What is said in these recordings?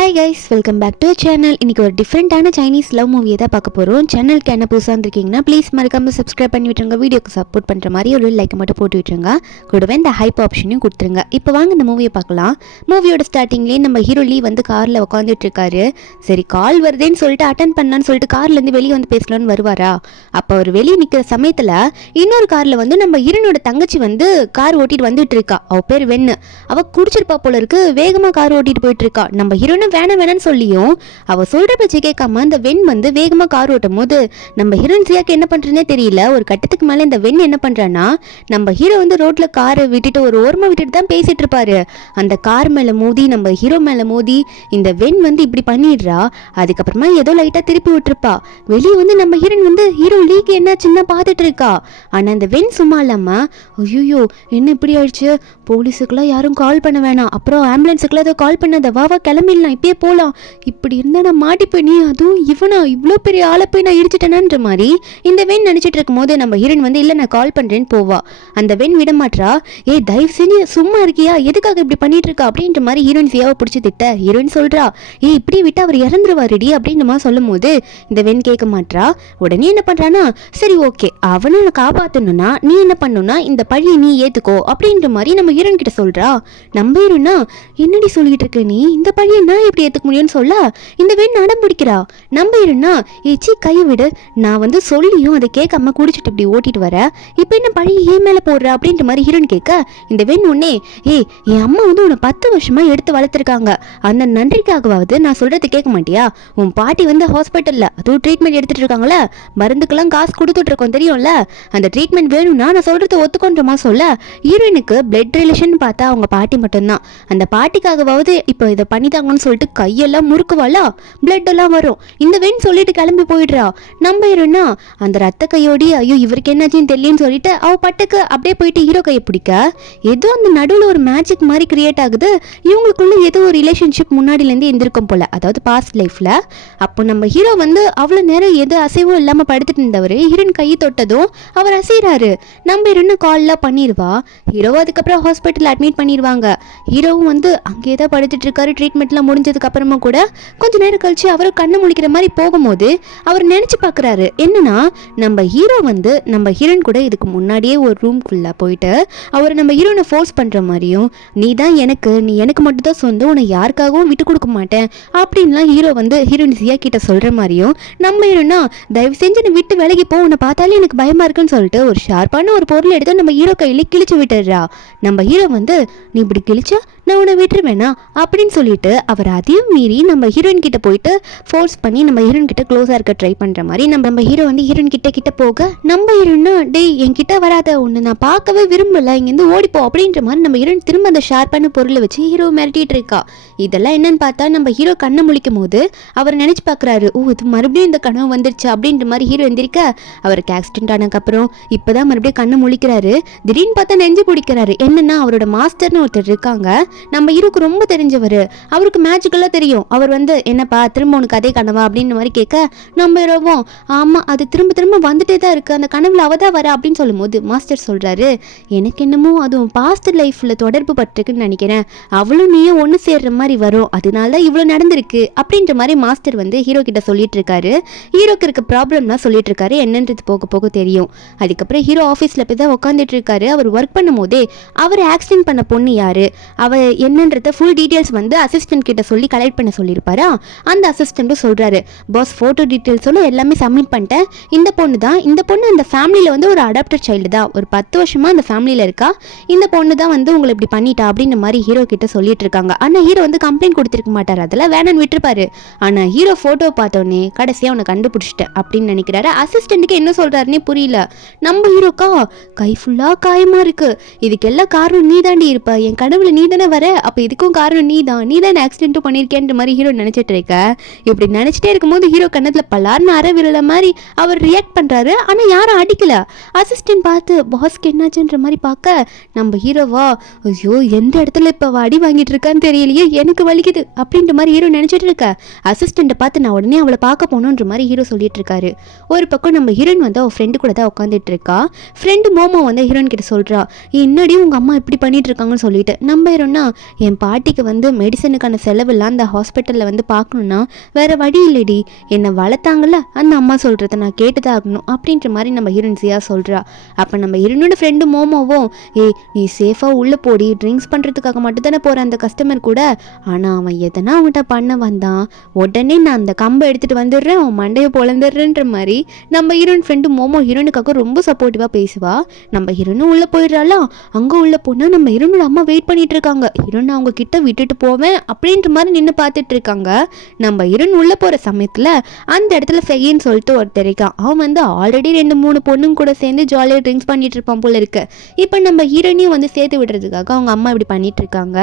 Hi guys, welcome back to channel. இன்றைக்கி ஒரு டிஃப்ரெண்ட்டான சைனீஸ் லவ் மூவியை தான் பார்க்க போகிறோம். சேனலுக்கு என்ன புதுசாக இருந்திருக்கீங்கன்னா ப்ளீஸ் மறக்காமல் சப்ஸ்கிரைப் பண்ணி விட்டுருங்க. வீடியோக்கு சப்போர்ட் பண்ணுற மாதிரி ஒரு லைக் மட்டும் போட்டு விட்டுருங்க. கூடவே இந்த ஹைப் ஆப்ஷனையும் கொடுத்துருங்க. இப்போ வாங்க இந்த மூவியை பார்க்கலாம். மூவியோட ஸ்டார்டிங்லேயே நம்ம ஹீரோ லீ வந்து காரில் உட்காந்துட்டு இருக்காரு. சரி, கால் வருதுன்னு சொல்லிட்டு அட்டன் பண்ணலான்னு சொல்லிட்டு கார்லேருந்து வெளியே வந்து பேசலான்னு வருவாரா? அப்போ அவர் வெளியே நிற்கிற சமயத்தில் இன்னொரு காரில் வந்து நம்ம ஹீரோனோட தங்கச்சி வந்து கார் ஓட்டிட்டு வந்துட்டு இருக்கா. அவள் பேர் வெண்ணு. அவள் குடிச்சிருப்பா போல இருக்கு. வேகமாக கார் ஓட்டிட்டு போயிட்டு இருக்கா. நம்ம ஹீரோனை வேணான்னு சொல்லியும் அவ சொல்ற பேச்சு கேட்காம அந்த வெண் வந்து வேகமா கார் ஓட்டும் போது நம்ம ஹீரோயின் சியாக்கு என்ன பண்றதுனே தெரியல. ஒரு கட்டத்துக்கு மேல இந்த வெண் என்ன பண்றான்னா, நம்ம ஹீரோ வந்து ரோட்ல காரை விட்டுட்டு ஒரு ஓரமா விட்டுட்டு தான் பேசிட்டு இருப்பாரு. அந்த கார் மேல மோதி நம்ம ஹீரோ மேல மோதி இந்த வெண் வந்து இப்படி பண்ணிடுறா. அதுக்கப்புறமா ஏதோ லைட்டா திருப்பி விட்டுருப்பா. வெளியே வந்து நம்ம ஹீரோயின் வந்து ஹீரோ லீக்கு என்ன சின்ன பார்த்துட்டு இருக்கா. ஆனா அந்த வெண் சும்மா இல்லாம, ஐயோ என்ன இப்படி ஆயிடுச்சு, போலீஸுக்குலாம் யாரும் கால் பண்ண வேணாம், அப்புறம் ஆம்புலன்ஸுக்குலாம் ஏதோ கால் பண்ணாத, வா கிளம்பிடலாம், இப்பயே போகலாம், இப்படி இருந்தால் நான் மாட்டிப்பேன், நீ அதுவும் இவனா இவ்வளோ பெரிய ஆளை போய் நான் இடிச்சிட்டேனான்ற மாதிரி இந்த வெண் நினச்சிட்டு இருக்கும் போது நம்ம ஹீரோயின் வந்து இல்லை நான் கால் பண்ணுறேன்னு போவா. அந்த வெண் விட மாட்டா. ஏய் தயவு செஞ்சு சும்மா இருக்கியா, எதுக்காக இப்படி பண்ணிட்டு இருக்கா அப்படின்ற மாதிரி ஹீரோயின் சியாவை பிடிச்சி திட்ட. ஹீரோயின் சொல்றா, ஏய் இப்படி விட்டு அவர் இறந்துருவாருடி அப்படின்ற மாதிரி சொல்லும் போது இந்த வெண் கேட்க மாட்டா. உடனே என்ன பண்றானா, சரி ஓகே அவனை காப்பாற்றணும்னா நீ என்ன பண்ணணும்னா இந்த பழியை நீ ஏத்துக்கோ அப்படின்ற மாதிரி நம்ம ஹீரோயின் கிட்ட சொல்றா. நம்ம ஹீரோனா என்னடி சொல்லிட்டு இருக்க நீ, இந்த பழியை நான் எப்படி ஏத்துக்க முடியும்னு சொல்ல இந்த வெண் அடம் பிடிக்கிறா. நம்ம ஹீரோனா ஏச்சி கையை விடு, நான் வந்து சொல்லியும் அதை கேட்காம குடிச்சிட்டு இப்படி ஓட்டிட்டு வர, இப்போ என்ன பழி ஏன் மேலே போடுற அப்படின்ற மாதிரி ஹீரோயின் கேட்க இந்த வெண் உடனே, ஏய் என் அம்மா வந்து உன்னை 10 வருஷமா எடுத்து வளர்த்துருக்காங்க, அந்த நன்றிக்காகவாவது நான் சொல்றது கேட்க மாட்டியா? உன் பாட்டி வந்து ஹாஸ்பிட்டல்ல அதுவும் ட்ரீட்மெண்ட் எடுத்துட்டு இருக்காங்கள, மருந்துக்கெல்லாம் காசு கொடுத்துட்டு இருக்கோம் தெரியும்ல, அந்த ட்ரீட்மெண்ட் வேணும்னா நான் சொல்றது ஒத்துக்கொன்றமா சொல்ல. ஹீரோயினுக்கு பிளட் ரிலேஷன் பார்த்தா அவங்க பாட்டி மட்டும்தான். அந்த பாட்டிக்காகவாவது இப்போ இதை பண்ணித்தாங்கன்னு சொல்லிட்டு கையெல்லாம் முறுக்குவாளா, பிளட் எல்லாம் வரும். இந்த வெண் சொல்லிட்டு கிளம்பி போயிடுறா. நம்ம ஹீரோனா அந்த ரத்த கையோடி ஐயோ இவருக்கு என்னாச்சுன்னு தெரியலன்னு சொல்லிட்டு அவ பட்டுக்கு அப்படியே போயிட்டு ஹீரோ கையை பிடிக்க ஏதோ அந்த நடுவில் ஒரு மேஜிக் மாதிரி கிரியேட் ஆகுது. இவங்களுக்குள்ள ஏதோ ஒரு ரிலேஷன்ஷிப் முன்னாடிலேருந்து இருந்திருக்கும் போல, அதாவது பாஸ்ட் லைஃப்ல. அப்போ நம்ம ஹீரோ வந்து அவ்வளோ நேரம் எது அசைவும் இல்லாமல் படுத்துட்டு இருந்தவர் ஹீரோயின் கையை தொட்டதும் அவர் அசைறாரு. நம்ம ஹீரோன்னு கால்லாம் பண்ணிடுவா. ஹீரோ அதுக்கப்புறம் ஹாஸ்பிட்டல் அட்மிட் பண்ணிடுவாங்க. ஹீரோவும் வந்து அங்கே தான் படுத்துட்டு இருக்காரு. ட்ரீட்மெண்ட்லாம் முடிஞ்சதுக்கு அப்புறமா கூட கொஞ்ச நேரம் கழிச்சு அவரும் கண்ணு முழிக்கிற மாதிரி போகும்போது அவர் நினைச்சு பார்க்குறாரு என்னன்னா, நம்ம ஹீரோ வந்து நம்ம ஹீரோயின் கூட இதுக்கு முன்னாடியே ஒரு ரூம்குள்ள போயிட்டு அவர் நம்ம ஹீரோனை ஃபோர்ஸ் பண்ற மாதிரியும், நீ தான் எனக்கு, நீ எனக்கு மட்டும் தான் சொந்தம், உன்னை யாருக்காகவும் விட்டு கொடுக்க மாட்டேன் அப்படின்லாம் ஹீரோ வந்து ஹீரோயின் சியா கிட்ட சொல்ற மாதிரியும், நம்ம ஹீரோனா தயவு செஞ்சு நீ விட்டு விலகி போ, உன்னை பார்த்தாலே எனக்கு பயமா இருக்குன்னு சொல்லிட்டு ஒரு ஷார்ப்பான ஒரு பொருள் எடுத்து நம்ம ஹீரோ கையில கிழிச்சு விட்டுறா. நம்ம ஹீரோ வந்து நீ இப்படி கிழிச்சா நான் உன்னை விட்டுருவேனா அப்படின்னு சொல்லிட்டு அவர் அதையும் மீறி நம்ம ஹீரோயின் கிட்ட போயிட்டு ஃபோர்ஸ் பண்ணி நம்ம ஹீரோயின் கிட்ட க்ளோஸாக இருக்க ட்ரை பண்ணுற மாதிரி நம்ம ஹீரோ வந்து ஹீரோயின் கிட்ட போக நம்ம ஹீரோயின்னா டேய் என்கிட்ட வராத, ஒன்று நான் பார்க்கவே விரும்பல, இங்கேருந்து ஓடிப்போ அப்படின்ற மாதிரி நம்ம ஹீரோயின் திரும்ப அந்த ஷார்ப்பான பொருளை வச்சு ஹீரோ மிரட்டிட்டு இருக்கா. இதெல்லாம் என்னன்னு பார்த்தா நம்ம ஹீரோ கண்ணை முழிக்கும் போது அவர் நினச்சி பார்க்குறாரு, ஓ இது மறுபடியும் இந்த கனவு வந்துருச்சு அப்படின்ற மாதிரி ஹீரோ எந்திரிக்க அவருக்கு ஆக்சிடென்ட் ஆனதுக்கப்புறம் இப்போ தான் மறுபடியும் கண்ணை முழிக்கிறாரு. திடீர்னு பார்த்தா நெஞ்சு பிடிக்கிறாரு. என்னன்னா அவரோட மாஸ்டர்னு ஒருத்தர் இருக்காங்க, நம்ம ஹீரோக்கு ரொம்ப தெரிஞ்சவர், அவருக்கு மேஜிக்கெல்லாம் தெரியும். அவர் வந்து என்னப்பா திரும்ப உனக்கு அதே கனவா அப்படின்னு மாதிரி கேட்க நம்ம ஹீரோவும் ஆமாம் அது திரும்ப திரும்ப வந்துட்டே தான் இருக்குது, அந்த கனவுல அவ தான் வர அப்படின்னு சொல்லும்போது மாஸ்டர் சொல்கிறாரு, எனக்கு என்னமோ அதுவும் பாஸ்ட் லைஃப்பில் தொடர்பு பட்டிருக்குன்னு நினைக்கிறேன், அவளும் நீயும் ஒன்று சேர்ற மாதிரி வரும், அதனால தான் இவ்வளோ நடந்திருக்கு அப்படின்ற மாதிரி மாஸ்டர் வந்து ஹீரோ கிட்ட சொல்லிட்டு இருக்காரு. ஹீரோக்கு இருக்க ப்ராப்ளம்லாம் சொல்லிட்டு இருக்காரு, என்னன்றது போக போக தெரியும். அதுக்கப்புறம் ஹீரோ ஆஃபீஸில் போய் தான் உட்காந்துட்டு இருக்காரு. அவர் ஒர்க் பண்ணும் போதே அவர் ஆக்சிடென்ட் பண்ண பொண்ணு யாரு, அவ என்னன்றத ஃபுல் டீட்டெயில்ஸ் வந்து அசிஸ்டன்ட் கிட்ட சொல்லி கலெக்ட் பண்ண சொல்லியிருப்பாரா. அந்த அசிஸ்டண்ட்டும் சொல்றாரு, பாஸ் ஃபோட்டோ டீட்டெயில்ஸோட எல்லாமே சப்மிட் பண்ணிட்டேன், இந்த பொண்ணு தான், இந்த பொண்ணு அந்த ஃபேமிலியில் வந்து ஒரு அடாப்டட் சைல்டு தான், ஒரு 10 வருஷமா அந்த ஃபேமிலியில் இருக்கா, இந்த பொண்ணு தான் வந்து உங்களை இப்படி பண்ணிட்டா அப்படின்ற மாதிரி ஹீரோ கிட்ட சொல்லிட்டு இருக்காங்க. ஆனால் ஹீரோ வந்து கம்ப்ளைண்ட் கொடுத்துருக்க மாட்டார், அதெல்லாம் வேணான்னு விட்டுருப்பாரு. ஆனால் ஹீரோ ஃபோட்டோ பார்த்தோன்னே கடைசியாக அவனை கண்டுபிடிச்சிட்டேன் அப்படின்னு நினைக்கிறாரு. அசிஸ்டண்ட்டுக்கு என்ன சொல்றாருன்னே புரியல. நம்ம ஹீரோக்கா கை ஃபுல்லாக காயமா இருக்கு, இதுக்கெல்லாம் காரணம் நீ தாண்டி இருப்ப, என் கடவுளை நீ தானே வர, அப்போ இதுக்கும் காரணம் நீ தான் ஆக்சிடென்ட்டும் பண்ணியிருக்கேன்ற மாதிரி ஹீரோ நினைச்சிட்டு இருக்க. இப்படி நினைச்சிட்டே இருக்கும்போது ஹீரோ கண்ணத்துல பலார்னு அற விரல மாதிரி அவர் ரியாக்ட் பண்றாரு. ஆனா யாரும் அடிக்கல. அசிஸ்டன்ட் பார்த்து பாஸ்க்கு என்னாச்சுன்ற மாதிரி பார்க்க நம்ம ஹீரோவா ஐயோ எந்த இடத்துல இப்ப அடி வாங்கிட்டு இருக்கான்னு தெரியலையே, எனக்கு வலிக்குது அப்படின்ற மாதிரி ஹீரோ நினைச்சிட்டு இருக்க. அசிஸ்டண்ட்டை பார்த்து நான் உடனே அவளை பார்க்க போகணுன்ற மாதிரி ஹீரோ சொல்லிட்டு இருக்காரு. ஒரு பக்கம் நம்ம ஹீரோயின் வந்து அவள் ஃப்ரெண்டு கூட தான் உட்காந்துட்டு இருக்கா. ஃப்ரெண்டு மோமோ வந்து ஹீரோயின் கிட்ட சொல்றா, என்னடி உங்க அம்மா இப்படி பண்ணிட்டு இருக்காங்கன்னு சொல்லிட்டு. நம்ம ஹீரோன்னா என் பாட்டிக்கு வந்து மெடிசனுக்கான செலவு தேவையில்ல அந்த ஹாஸ்பிட்டலில் வந்து பார்க்கணுன்னா வேற வழி இல்லடி, என்னை வளர்த்தாங்கல்ல அந்த அம்மா சொல்கிறத நான் கேட்டுதான் ஆகணும் அப்படின்ற மாதிரி நம்ம ஹீரோயின் ஜியா சொல்கிறா. அப்போ நம்ம ஹீரோனோட ஃப்ரெண்டு மோமோவும் நீ சேஃபாக உள்ளே போடி, ட்ரிங்க்ஸ் பண்ணுறதுக்காக மட்டும் தானே போகிற அந்த கஸ்டமர் கூட, ஆனால் அவன் எதனா அவன்கிட்ட பண்ண வந்தான், உடனே நான் அந்த கம்பை எடுத்துகிட்டு வந்துடுறேன், அவன் மண்டையை பொழந்துடுறேன்ற மாதிரி நம்ம ஹீரோயின் ஃப்ரெண்டு மோமோ ஹீரோனுக்காக ரொம்ப சப்போர்ட்டிவாக பேசுவா. நம்ம ஹீரோனும் உள்ளே போயிடுறாளா. அங்கே உள்ளே போனால் நம்ம ஹீரோனோட அம்மா வெயிட் பண்ணிட்டு இருக்காங்க. ஹீரோன் அவங்க கிட்ட விட்டுட்டு போவேன் அப்படின்ற மாதிரி நின்று பார்த்துட்டு இருக்காங்க. நம்ம ஹீரோன் உள்ளே போகிற சமயத்தில் அந்த இடத்துல ஃபெயின்னு சொல்லிட்டு ஒருத்தர் இருக்கான். அவன் வந்து ஆல்ரெடி 2-3 பொண்ணுங்க கூட சேர்ந்து ஜாலியாக ட்ரிங்க்ஸ் பண்ணிட்டு இருப்பான் போல இருக்கு. இப்போ நம்ம ஹீரோனையும் வந்து சேர்த்து விடுறதுக்காக அவங்க அம்மா இப்படி பண்ணிட்டு இருக்காங்க.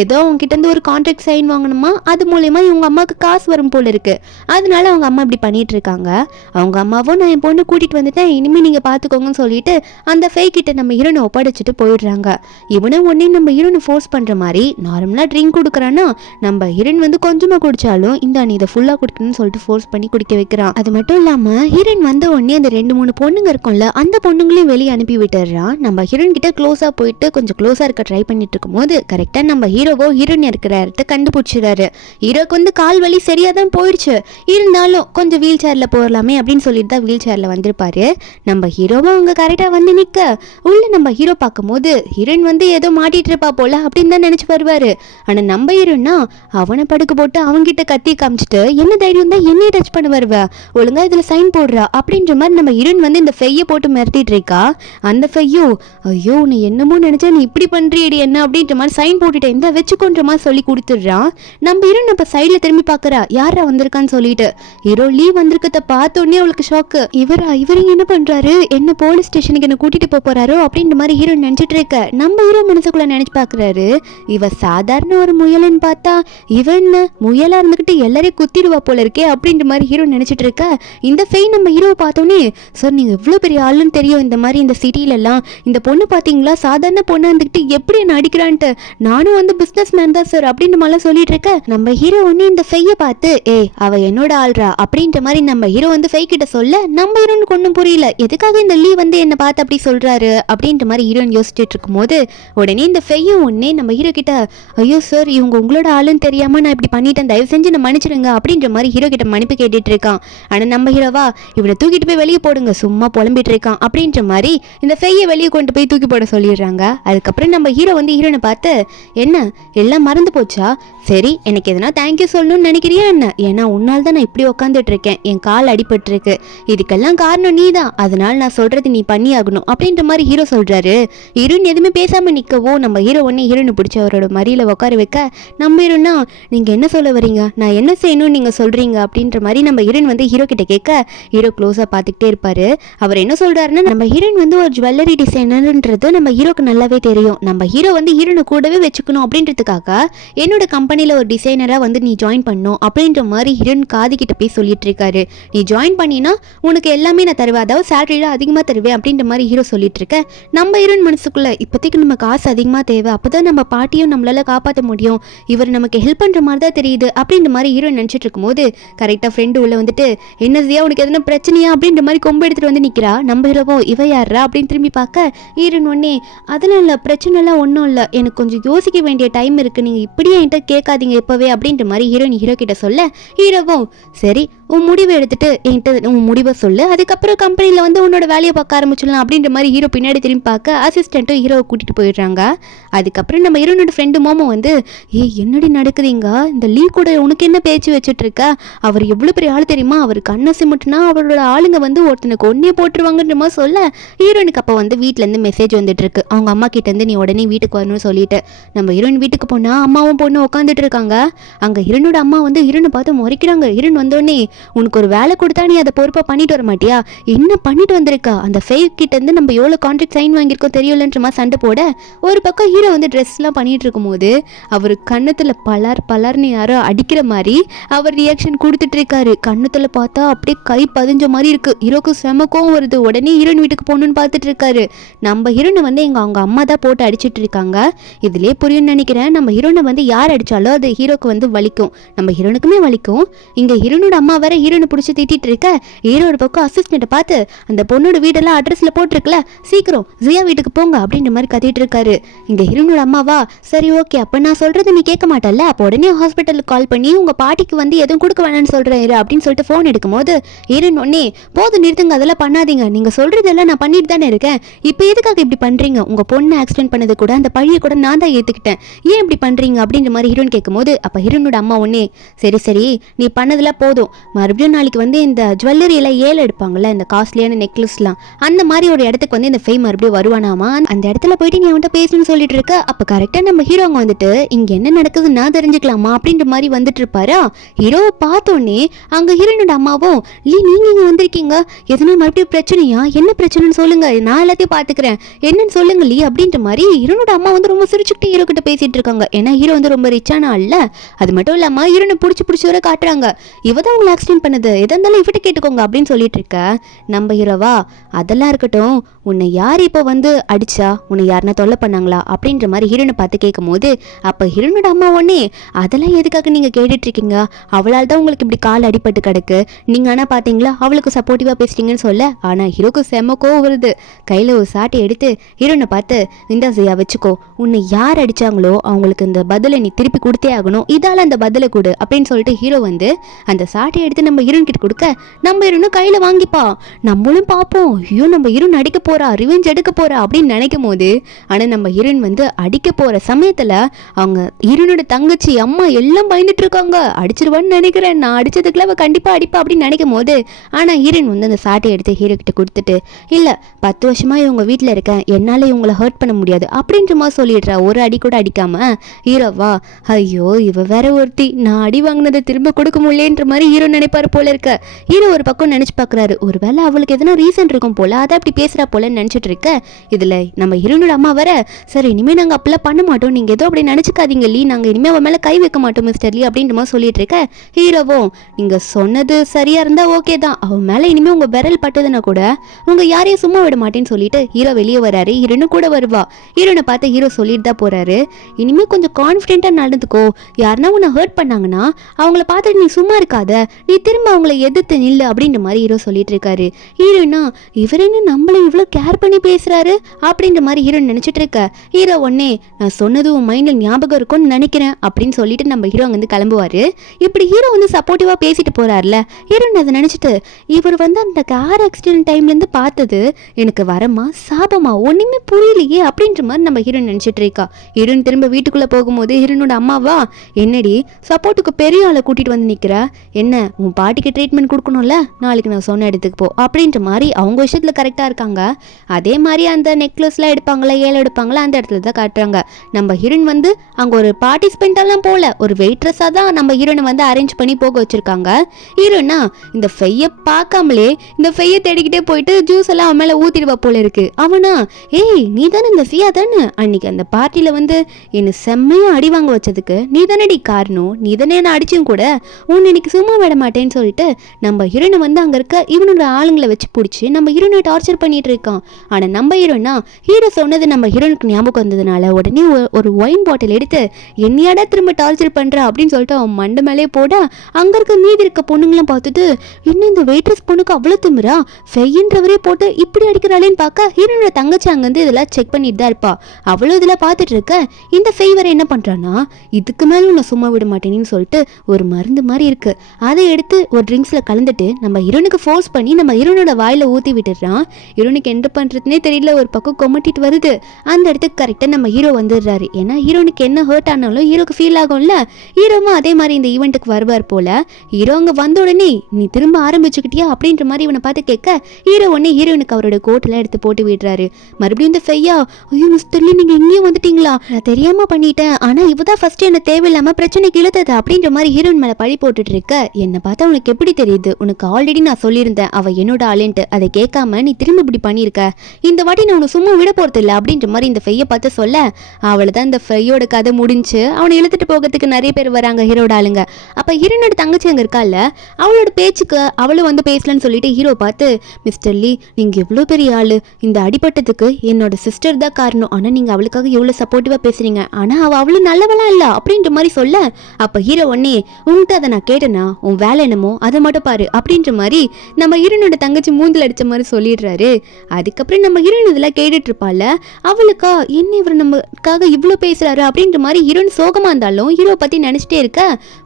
ஏதோ அவங்க கிட்ட இருந்து ஒரு கான்ட்ராக்ட் சைன் வாங்கணுமா, அது மூலயமா இவங்க அம்மாவுக்கு காசு வரும் போல இருக்கு. அதனால அவங்க அம்மா இப்படி பண்ணிட்டு இருக்காங்க. அவங்க அம்மாவும் நான் என் பொண்ணு கூட்டிட்டு வந்துட்டேன், இனிமே நீங்க பாத்துக்கோங்கன்னு சொல்லிட்டு அந்த ஃபேக் கிட்ட நம்ம ஹீரோனை ஒப்படைச்சிட்டு போயிடுறாங்க. இவனும் உடனே நம்ம ஹீரோனை ஃபோர்ஸ் பண்ற மாதிரி நார்மலா ட்ரிங்க் கொடுக்குறான்னா நம்ம ஹீரோயின் வந்து கொஞ்சமா குடிச்சாலும் இந்த நீ இதை ஃபுல்லா குடிக்கணும்னு சொல்லிட்டு ஃபோர்ஸ் பண்ணி குடிக்க வைக்கிறான். அது மட்டும் இல்லாம ஹீரோயின் வந்த உடனே அந்த 2-3 பொண்ணுங்க இருக்கும்ல அந்த பொண்ணுங்களையும் வெளியே அனுப்பி விட்டுறான். நம்ம ஹீரோயின் கிட்ட க்ளோஸா போயிட்டு கொஞ்சம் க்ளோஸா இருக்க ட்ரை பண்ணிட்டு இருக்கும் போது கரெக்டா நம்ம ஹீரோவோ ஹீரோயின் இருக்கிற இடத்த கண்டுபிடிச்சிடாரு. ஹீரோக்கு வந்து கால் வலி சரியா தான் போயிடுச்சு, இருந்தாலும் கொஞ்சம் வீல் சேர்ல போகலாமே அப்படின்னு சொல்லிட்டு தான் வீல் சேர்ல வந்திருப்பாரு. நம்ம ஹீரோவும் அவங்க கரெக்டா வந்து நிக்க உள்ள நம்ம ஹீரோ பார்க்கும்போது ஹீரோயின் வந்து ஏதோ மாட்டிட்டு இருப்பா போல அப்படின்னு தான் நினைச்சு வருவாரு. ஆனா நம்ம ஹீரோன்னா அவனை படுக்க போட்டு அவன்கிட்ட கத்தி காமிச்சிட்டு என்ன தைரியம் தான் என்னைய டச் பண்ண வருவ, ஒழுங்கா இதுல சைன் போடுறா அப்படின்ற மாதிரி நம்ம ஹீரோயின் வந்து இந்த ஃபெய்யை போட்டு மிரட்டிட்டு இருக்கா. அந்த ஃபெய்யோ ஐயோ நீ என்னமோ நினைச்சா நீ இப்படி பண்றியடி என்ன அப்படின்ற மாதிரி சைன் போட்டுட்டு இந்த வச்சுக்கோன்ற மாதிரி சொல்லி கொடுத்துடுறான். நம்ம ஹீரோயின் நம்ம சைட்ல திரும்பி பாக்குறா யாரா வந்திருக்கான்னு சொல்லிட்டு. ஹீரோ லீவ் வந்திருக்கத பார்த்த உடனே அவளுக்கு ஷாக்கு. இவரு என்ன பண்றாரு, என்ன போலீஸ் ஸ்டேஷனுக்கு என்ன கூட்டிட்டு போறாரோ அப்படின்ற மாதிரி ஹீரோ நினைச்சிட்டு இருக்க. நம்ம ஹீரோ மனசுக்குள்ள நினைச்சு பாக்குறாரு இவ சாதாரண ஒரு முயலன்னு பார்த்தா இவன் முயலா இருந்துகிட்டு எல்லாரையும் குத்திடுவா போல இருக்கே அப்படின்ற மாதிரி ஹீரோ நினைச்சிட்டு இருக்க. இந்த ஃபெய் நம்ம ஹீரோவை பார்த்தோன்னே சார் நீங்க எவ்வளவு பெரிய ஆளுன்னு தெரியும் இந்த மாதிரி இந்த சிட்டில எல்லாம், இந்த பொண்ணு பாத்தீங்களா சாதாரண பொண்ணா இருந்துகிட்டு எப்படி என்ன அடிக்கிறான்ட்டு, நானும் வந்து பிசினஸ் மேன் தான் சார் அப்படின்ற மாதிரி சொல்லிட்டு இருக்க. நம்ம ஹீரோ ஒன்னு இந்த ஃபெய்யை பார்த்து அவ என்னோட ஆள்றா அப்படின்ற மாதிரி நம்ம ஹீரோ வந்து ஃபெய் கிட்ட சொல்ல நம்ம ஹீரோனுக்கு ஒன்றும் புரியல எதுக்காக இந்த லீவ் வந்து என்ன பார்த்து அப்படி சொல்றாரு அப்படின்ற மாதிரி ஹீரோன் யோசிச்சுட்டு இருக்கும் போது உடனே இந்த ஃபெய்யும் ஒன்னே நம்ம ஹீரோ கிட்ட ஐயோ சார் இவங்க உங்களோட ஆளுன்னு தெரியாம நான் இப்படி பண்ணிட்டேன், தயவு செஞ்சு நான் மன்னிச்சிடுங்க அப்படின்ற மாதிரி ஹீரோ கிட்ட மன்னிப்பு கேட்டுட்டு இருக்கான். ஆனா நம்ம ஹீரோவா இவனை தூக்கிட்டு போய் வெளியே போடுங்க சும்மா புலம்பிட்டு இருக்கான் அப்படின்ற மாதிரி இந்த ஃபெய்யை வெளியே கொண்டு போய் தூக்கி போட சொல்லிடுறாங்க. அதுக்கப்புறம் நம்ம ஹீரோ வந்து ஹீரோனை பார்த்து என்ன எல்லாம் மறந்து போச்சா, சரி எனக்கு எதனா தேங்க்யூ சொல்லணும்னு நினைக்கிறியா என்ன, ஏன்னா உன்னால் தான் நான் இப்படி உட்காந்துட்டு இருக்கேன், என் கால் அடிபட்டு இருக்கு, இதுக்கெல்லாம் காரணம் நீ தான், அதனால நான் சொல்றது நீ பண்ணி ஆகணும் அப்படின்ற மாதிரி ஹீரோ சொல்றாரு. ஹீரோயின் எதுவுமே பேசாம நிக்கவோ நம்ம ஹீரோ ஒன்னே ஹீரோனை பிடிச்ச அவரோட மறியல உட்கார வைக்க நம்ம ஹீரோனா நீங்க என்ன சொல்ல வரீங்க, நான் என்ன செய்யணும்னு நீங்க சொல்றீங்க அப்படின்ற மாதிரி நம்ம ஹீரோயின் வந்து ஹீரோ கிட்ட கேட்க ஹீரோ க்ளோஸா பார்த்துக்கிட்டே இருப்பாரு. அவர் என்ன சொல்றாருன்னா நம்ம ஹீரோயின் வந்து ஒரு ஜுவல்லரி டிசைனர்ன்றது நம்ம ஹீரோக்கு நல்லாவே தெரியும், நம்ம ஹீரோ வந்து ஹீரோனை கூடவே வச்சுக்கணும் அப்படின்றதுக்காக என்னோட கம்பெனில ஒரு டிசைனரா வந்து நீ ஜாயின் பண்ணும் அப்படின்ற மாதிரி ஹீரோயின் காது கிட்ட போய் சொல்லிட்டு இருக்காரு. நீ ஜாயின் பண்ணினா உனக்கு எல்லாமே நான் தருவேன், அதாவது சேலரியில அதிகமா தருவேன் அப்படின்ற மாதிரி ஹீரோ சொல்லிட்டு இருக்க. நம்ம ஹீரோயின் மனசுக்குள்ள இப்போதைக்கு நம்ம காசு அதிகமா தேவை, அப்பதான் நம்ம பாட்டியும் நம்மளால காப்பாற்ற முடியும், இவர் நமக்கு ஹெல்ப் பண்ற மாதிரி தான் தெரியுது அப்படின்ற மாதிரி ஹீரோ நினைச்சிட்டு இருக்கும்போது கரெக்டா ஃப்ரெண்டு உள்ள வந்துட்டு என்ன ஜியா உனக்கு எதனா பிரச்சனையா அப்படின்ற மாதிரி கொம்பு எடுத்துட்டு வந்து நிக்கிறா. நம்ம ஹீரோவோ இவ யாரா அப்படின்னு திரும்பி பார்க்க ஹீரோயின் ஒன்னே அதெல்லாம் இல்லை பிரச்சனை எல்லாம் ஒன்றும் இல்லை, எனக்கு கொஞ்சம் யோசிக்க வேண்டிய டைம் இருக்கு, நீங்க இப்படியே என்கிட்ட கேட்காதீங்க இப்பவே அப்படின்ற மாதிரி ஹீரோயின் ஹீரோ கிட்ட சொல்ல ஹீரோவும் சரி உன் முடிவை எடுத்துட்டு என்கிட்ட உன் முடிவை சொல்லு, அதுக்கப்புறம் கம்பெனியில் வந்து உன்னோட வேலையை பார்க்க ஆரம்பிச்சிடலாம் அப்படின்ற மாதிரி ஹீரோ பின்னாடி திரும்பி பார்க்க அசிஸ்டண்ட்டும் ஹீரோவை கூட்டிட்டு போயிடுறாங்க. அதுக்கப்புறம் நம்ம ஹீரோனோட ஃப்ரெண்டு மோமோ வந்து என்னடி நடக்குதுங்க, இந்த லீவ் கூட உனக்கு என்ன பேச்சு வச்சுட்டு இருக்க, அவர் எவ்வளோ பெரிய ஆள் தெரியுமா, அவர் கண்ணை சிமிட்டுனா அவரோட ஆளுங்க வந்து ஒருத்தனுக்கு ஒன்னே போட்டுருவாங்கன்ற மாதிரி சொல்ல ஹீரோனுக்கு அப்போ வந்து வீட்டிலேருந்து மெசேஜ் வந்துட்டு இருக்கு அவங்க அம்மா கிட்டேருந்து நீ உடனே வீட்டுக்கு வரணும்னு சொல்லிட்டு. நம்ம ஹீரோயின் வீட்டுக்கு போனா அம்மாவும் பொண்ணு உட்காந்துட்டு இருக்காங்க. அங்கே ஹீரோனோட அம்மா வந்து ஹீரோனை பார்த்து முறைக்கிறாங்க. ஹீரோன் வந்தோடனே உனக்கு ஒரு வேலை கொடுத்தா நீ அதை பொறுப்பா பண்ணிட்டு வர மாட்டியா, என்ன பண்ணிட்டு வந்திருக்கா, அந்த ஃபேக் கிட்ட இருந்து நம்ம எவ்வளோ கான்ட்ராக்ட் சைன் வாங்கியிருக்கோம் தெரியலன்ற மாதிரி சண்டை போட ஒரு பக்கம் ஹீரோ வந்து ட்ரெஸ்லாம் பண்ணிட்டு இருக்கும் போது அவர் கண்ணத்துல பலர்னு யாரோ அடிக்கிற மாதிரி அவர் ரியாக்ஷன் கொடுத்துட்டு இருக்காரு. கண்ணத்துல பார்த்தா அப்படியே கை பதிஞ்ச மாதிரி இருக்கு. ஹீரோக்கு செமக்கும் வருது. உடனே ஹீரோயின் வீட்டுக்கு போகணும்னு பார்த்துட்டு இருக்காரு. நம்ம ஹீரோனை வந்து அவங்க அம்மா தான் போட்டு அடிச்சிட்டு இருக்காங்க. இதுலயே புரியும்னு நினைக்கிறேன். நம்ம ஹீரோனை வந்து யார் அடிச்சாலும் அது ஹீரோக்கு வந்து வலிக்கும், நம்ம ஹீரோனுக்குமே வலிக்கும். இங்க ஹீரோனோட அம்மா வேற ஹீரோனை பிடிச்சி திட்டிட்டு இருக்க. ஹீரோட பக்கம் அசிஸ்டன்ட்டை பார்த்து அந்த பொண்ணோட வீடெல்லாம் அட்ரஸ்ல போட்டிருக்கல, சீக்கிரம் ஜியா வீட்டுக்கு போங்க அப்படின்ற மாதிரி கத்திட்டு இருக்காரு. இங்க ஹீரோனோட அம்மாவா சரி ஓகே அப்ப நான் சொல்றது நீ கேட்க மாட்டல்ல, அப்போ உடனே ஹாஸ்பிட்டலுக்கு கால் பண்ணி உங்க பாட்டிக்கு வந்து எதுவும் கொடுக்க வேணாம்னு சொல்றேன் அப்படின்னு சொல்லிட்டு ஃபோன் எடுக்கும்போது ஹீரோயின் உடனே போதும் நிறுத்துங்க, அதெல்லாம் பண்ணாதீங்க, நீங்க சொல்றதெல்லாம் நான் பண்ணிட்டு தானே இருக்கேன், இப்போ எதுக்காக இப்படி பண்றீங்க, உங்க பொண்ணு ஆக்சிடென்ட் பண்ணது கூட அந்த பழியை கூட நான் தான் ஏத்துக்கிட்டேன், ஏன் இப்படி பண்றீங்க அப்படின்ற மாதிரி ஹீரோயின் கேட்கும்போது அப்ப ஹீரோனோட அம்மா உடனே சரி சரி நீ பண்ணதெல்லாம் போதும், மறுபடியும் நாளைக்கு வந்து இந்த ஜுவல்லரி எல்லாம் ஏல எடுப்பாங்கல்ல, இந்த காஸ்ட்லியான நெக்லஸ்லாம் அந்த மாதிரி ஒரு இடத்துக்கு வந்து இந்த ஃபெய் மறுபடியும் வருவானாமா, அந்த இடத்துல போயிட்டு நீ அவன்கிட்ட பேசணும்னு சொல்லிட்டு இருக்க. அப்ப கரெக்டா நம்ம ஹீரோங்க வந்துட்டு இங்க என்ன நடக்குது நான் தெரிஞ்சுக்கலாமா அப்படின்ற மாதிரி வந்துட்டு இருப்பாரா. ஹீரோவை பார்த்தோன்னே அங்க ஹீரோனோட அம்மாவும் நீங்க இங்க வந்திருக்கீங்க, எதுனா மறுபடியும் பிரச்சனையா, என்ன பிரச்சனைன்னு சொல்லுங்க, நான் எல்லாத்தையும் பாத்துக்கிறேன், என்னன்னு சொல்லுங்க லீ அப்படின்ற மாதிரி ஹீரோனோட அம்மா வந்து ரொம்ப சிரிச்சுக்கிட்டு ஹீரோ கிட்ட பேசிட்டு இருக்காங்க. ஏன்னா ஹீரோ வந்து ரொம்ப ரிச்சான ஆள்ல, அது மட்டும் இல்லாம ஹீரோனை பிடிச்சி வர காட்டுறாங்க, இவதான் உங்களை ஆக்சிடென்ட் பண்ணது, எதா இருந்தாலும் இவட்ட கேட்டுக்கோங்க அப்படின்னு சொல்லிட்டு இருக்க. நம்ம ஹீரோவா அதெல்லாம் இருக்கட்டும், உன்னை யார் இப்போ வந்து அடிச்சா, உன்னை யாருன்னா தொல்லை பண்ணாங்களா அப்படின்ற மாதிரி ஹீரோனை பார்த்து கேட்கும் போது அப்போ ஹீரோனோட அம்மா உடனே அதெல்லாம் எதுக்காக நீங்கள் கேட்டுட்டு இருக்கீங்க, அவளால் தான் உங்களுக்கு இப்படி கால் அடிபட்டு கிடக்கு, நீங்கள் ஆனால் பார்த்தீங்களா அவளுக்கு சப்போர்ட்டிவாக பேசிட்டீங்கன்னு சொல்ல. ஆனால் ஹீரோக்கு செம்ம கோவம் வருது, கையில் ஒரு சாட்டை எடுத்து ஹீரோனை பார்த்து இந்த செய்யா வச்சுக்கோ, உன்னை யார் அடித்தாங்களோ அவங்களுக்கு இந்த பதிலை நீ திருப்பி கொடுத்தே ஆகணும், இதால் அந்த பதிலை கொடு அப்படின்னு சொல்லிட்டு ஹீரோ வந்து அந்த சாட்டை எடுத்து நம்ம ஹீரோன் கிட்ட கொடுக்க நம்ம ஹீரோனும் கையில் வாங்கிப்பா. நம்மளும் பார்ப்போம், ஐயோ நம்ம ஹீரோன் அடிக்க போறா, ரிவெஞ்ச் எடுக்க போறா அப்படின்னு நினைக்கும் போது ஆனால் நம்ம ஹீரோயின் வந்து அடிக்க போற சமயத்தில் அவங்க ஹீரோனோட தங்கச்சி அம்மா எல்லாம் பயந்துட்டு இருக்காங்க, அடிச்சிருவான்னு நினைக்கிறேன், நான் அடிச்சதுக்குள்ள அவ கண்டிப்பா அடிப்பா அப்படின்னு நினைக்கும் போது ஆனால் ஹீரோயின் வந்து அந்த சாட்டை எடுத்து ஹீரோ கிட்ட கொடுத்துட்டு இல்லை 10 வருஷமா இவங்க வீட்டில் இருக்கேன், என்னால் இவங்களை ஹர்ட் பண்ண முடியாது அப்படின்ற மாதிரி சொல்லிடுறா. ஒரு அடி கூட அடிக்காம ஹீரோவா ஐயோ இவ வேற ஒருத்தி, நான் அடி வாங்கினதை திரும்ப கொடுக்க முடியலன்ற மாதிரி ஹீரோ நினைப்பாரு போல இருக்க. ஹீரோ ஒரு பக்கம் நினைச்சு பார்க்குறாரு, ஒருவேளை அவளுக்கு எதனா ரீசன் இருக்கும் போல, அதை அப்படி பேசுறா போல நினைச்சிட்டு இருக்க. இதுல நம்ம ஹீரோனோட அம்மா வர சரி இனிமே நாங்க அப்பெல்லாம் பண்ண மாட்டோம், நீங்க ஏதோ அப்படி நினைச்சுக்காதீங்க லீ, நாங்க இனிமே அவன் மேல கை வைக்க மாட்டோம் மிஸ்டர் லீ அப்படின்ற மாதிரி சொல்லிட்டு இருக்க. ஹீரோவும் நீங்க சொன்னது சரியா இருந்தா ஓகே தான், அவன் மேல இனிமே உங்க விரல் பட்டதுன்னா கூட உங்க யாரையும் சும்மா விட மாட்டேன்னு சொல்லிட்டு ஹீரோ வெளியே வராரு. ஹீரோனு கூட வருவா. ஹீரோனை பார்த்து ஹீரோ சொல்லிட்டு தான் போறாரு, இனிமே கொஞ்சம் கான்ஃபிடென்ட்டா நடந்துக்கோ, யாருன்னா உன்னை ஹர்ட் பண்ணாங்கன்னா அவங்கள பார்த்துட்டு நீ சும்மா இருக்காத, நீ திரும்ப அவங்கள எதிர்த்து நில்லு அப்படின்ற மாதிரி ஹீரோ சொல்லிட்டு இருக்காரு. ஹீரோனா இவருன்னு நம்மள இவ்வளோ கேர் பண்ணி பேசுறாரு அப்படின்ற மாதிரி ஹீரோ நினைச்சிட்டு இருக்க. ஹீரோ ஒன்னே நான் சொன்னது உன் மைண்ட்ல ஞாபகம் இருக்கும்னு நினைக்கிறேன் அப்படின்னு சொல்லிட்டு நம்ம ஹீரோ வந்து கிளம்புவாரு. இப்படி ஹீரோ வந்து சப்போர்ட்டிவா பேசிட்டு போறாருல, ஹீரோன் அதை நினைச்சிட்டு இவர் வந்து அந்த கார் ஆக்சிடென்ட் டைம்ல இருந்து பார்த்தது எனக்கு வரமா சாபமா ஒண்ணுமே புரியலையே அப்படின்ற மாதிரி நம்ம ஹீரோன் நினைச்சிட்டு இருக்கா. ஹீரோன் திரும்ப வீட்டுக்குள்ள போகும்போது ஹீரோனோட அம்மாவா என்னடி சப்போர்ட்டுக்கு பெரிய ஆளை கூட்டிட்டு வந்து நிக்கிற, என்ன உன் பாட்டிக்கு ட்ரீட்மெண்ட் கொடுக்கணும்ல, நாளைக்கு நான் சொன்ன இடத்துக்கு போ அப்படின்ற மாதிரி அவங்க விஷயத்துல கரெக்டா இருக்காங்க. அதே மாதிரி அந்த நெக்லஸ்லாம் எடுப்பாங்களா ஏழை எடுப்பாங்களா அந்த இடத்துல தான் காட்டுறாங்க. நம்ம ஹீரோயின் வந்து அங்கே ஒரு பார்ட்டிசிபெண்ட்டெல்லாம் போல ஒரு வெயிட்ரஸாக தான் நம்ம ஹீரோனை வந்து அரேஞ்ச் பண்ணி போக வச்சுருக்காங்க. ஹீரோனா இந்த ஃபெய்யை பார்க்காமலே இந்த ஃபெய்யை தேடிக்கிட்டே போயிட்டு ஜூஸ் எல்லாம் அவன் மேலே ஊற்றிடுவா போல இருக்கு. அவனா ஏய் நீ தானே இந்த ஃபியா தானே அன்னைக்கு அந்த பார்ட்டியில் வந்து என்னை செம்மையாக அடி வாங்க வச்சதுக்கு நீ தானடி காரணம், நீ தானே என்ன அடிச்சும் கூட உன்னை இன்னைக்கு சும்மா விட மாட்டேன்னு சொல்லிட்டு நம்ம ஹீரோனை வந்து அங்கே இருக்க இவனோட ஆளுங்களை வச்சு பிடிச்சி நம்ம ஹீரோனை டார்ச்சர் பண்ணிட்டு இருக்கான். ஆனால் நம்ம ஹீரோனா ஹீரோ சொன்னது நம்ம ஹீரோனுக்கு ஞாபகம் வந்ததுனால உடனே ஒரு ஒயின் பாட்டில் எடுத்து என்னையாடா திரும்ப டார்ச்சர் பண்ணுறா அப்படின்னு சொல்லிட்டு அவன் மண்டை மேலே போட அங்கே இருக்க மீதி இருக்க பொண்ணுங்களாம் பார்த்துட்டு இன்னும் இந்த வெயிட்ரஸ் பொண்ணுக்கு அவ்வளோ திமிரா ஃபெய்ன்றவரே போட்டு இப்படி அடிக்கிறாளேன்னு பார்க்க ஹீரோனோட தங்கச்சி அங்கேருந்து இதெல்லாம் செக் பண்ணிட்டு தான் இருப்பா. அவ்வளோ இதெல்லாம் பார்த்துட்டு இருக்க இந்த ஃபெய் வரை என்ன பண்ணுறான்னா இதுக்கு மேலே உன்னை சும்மா விட மாட்டேன்னு சொல்லிட்டு ஒரு மருந்து மாதிரி இருக்கு அதை எடுத்து ஒரு ட்ரிங்க்ஸில் கலந்துட்டு நம்ம ஹீரோனுக்கு ஃபோர்ஸ் பண்ணி நம்ம ஹீரோனோட வாயில் ஊற்றி விட்டுடுறான். ஹீரோனுக்கு என்ன பண்ணுறதுனே தெரியல, ஒரு பக்கம் கொமட்டிட்டு வருது. அந்த இடத்துக்கு கரெக்டாக நம்ம ஹீரோ வந்துடுறாரு. ஏன்னா ஹீரோனுக்கு என்ன ஹர்ட் ஆனாலும் ஹீரோக்கு ஃபீல் ஆகும்ல, ஹீரோவும் அதே மாதிரி இந்த ஈவெண்ட்டுக்கு வருவார் போல. ஹீரோ அங்கே வந்த உடனே நீ திரும்ப ஆரம்பிச்சுக்கிட்டியா அப்படின்ற மாதிரி இவனை பார்த்து கேட்க ஹீரோ உடனே ஹீரோனுக்கு அவரோட கோட்டெல்லாம் எடுத்து போட்டு விடுறாரு. மறுபடியும் இந்த ஃபெய்யா ஐயோ மிஸ்டர் லீ நீங்கள் எங்கேயும் வந்துட்டீங்களா, நான் தெரியாமல் பண்ணிட்டேன், ஆனால் இவ தான் ஃபர்ஸ்ட் என்ன தேவையில்லாமல் பிரச்சனைக்கு இழுத்தது அப்படின்ற மாதிரி ஹீரோயின் மேலே பழி போட்டுட்டு இருக்க. என்னை பார்த்தா உனக்கு எப்படி தெரியுது, உனக்கு ஆல்ரெடி நான் சொல்லியிருந்தேன் அவள் என்னோட ஆளுன்ட்டு, அதை கேட்காம நீ திரும்ப இப்படி பண்ணியிருக்க, இந்த வாட்டி நான் உனக்கு சும்மா விட போகிறது இல்லை அப்படின்ற மாதிரி இந்த ஃபெய்யை பார்த்து சொல்ல அவளை தான் இந்த ஃபெய்யோட கதை முடிஞ்சு அவனை இழுத்துட்டு போகிறதுக்கு நிறைய பேர் வராங்க ஹீரோட ஆளுங்க. அப்போ ஹீரோனோட தங்கச்சி அங்கே இருக்கால அவளோட பேச்சுக்கு அவளும் வந்து பேசலன்னு சொல்லிட்டு ஹீரோ பார்த்து மிஸ்டர் லீ நீங்கள் எவ்வளோ பெரிய ஆள், இந்த அடிபட்டதுக்கு என்னோட சிஸ்டர் தான் காரணம், ஆனால் நீங்கள் அவளுக்காக எவ்வளோ சப்போர்ட்டிவாக பேசுறீங்க, ஆனால் அவள் அவ்வளோ நல்லவளா இல்லை அப்படின்ற மாதிரி சொல்ல அப்போ ஹீரோ ஒன்னே உன்கிட்ட அதை நான் கேட்டேனா உன் வேலை என்னமோ அதை மட்டும் பாரு அப்படின்ற மாதிரி நம்ம ஹீரோனோட தங்கச்சி மூந்தில் அடித்த மாதிரி சொல்லிடுறாரு. அதுக்கப்புறம் நம்ம ஹீரோயின் இதெல்லாம் கேட்டுட்டு இருப்பாள், அவளுக்கா என்ன இவர் நமக்காக இவ்வளோ பேசுறாரு அப்படின்ற மாதிரி ஹீரோயின் சோகமாக இருந்தாலும் ஹீரோ பத்தி நினைச்சிட்டே இருக்க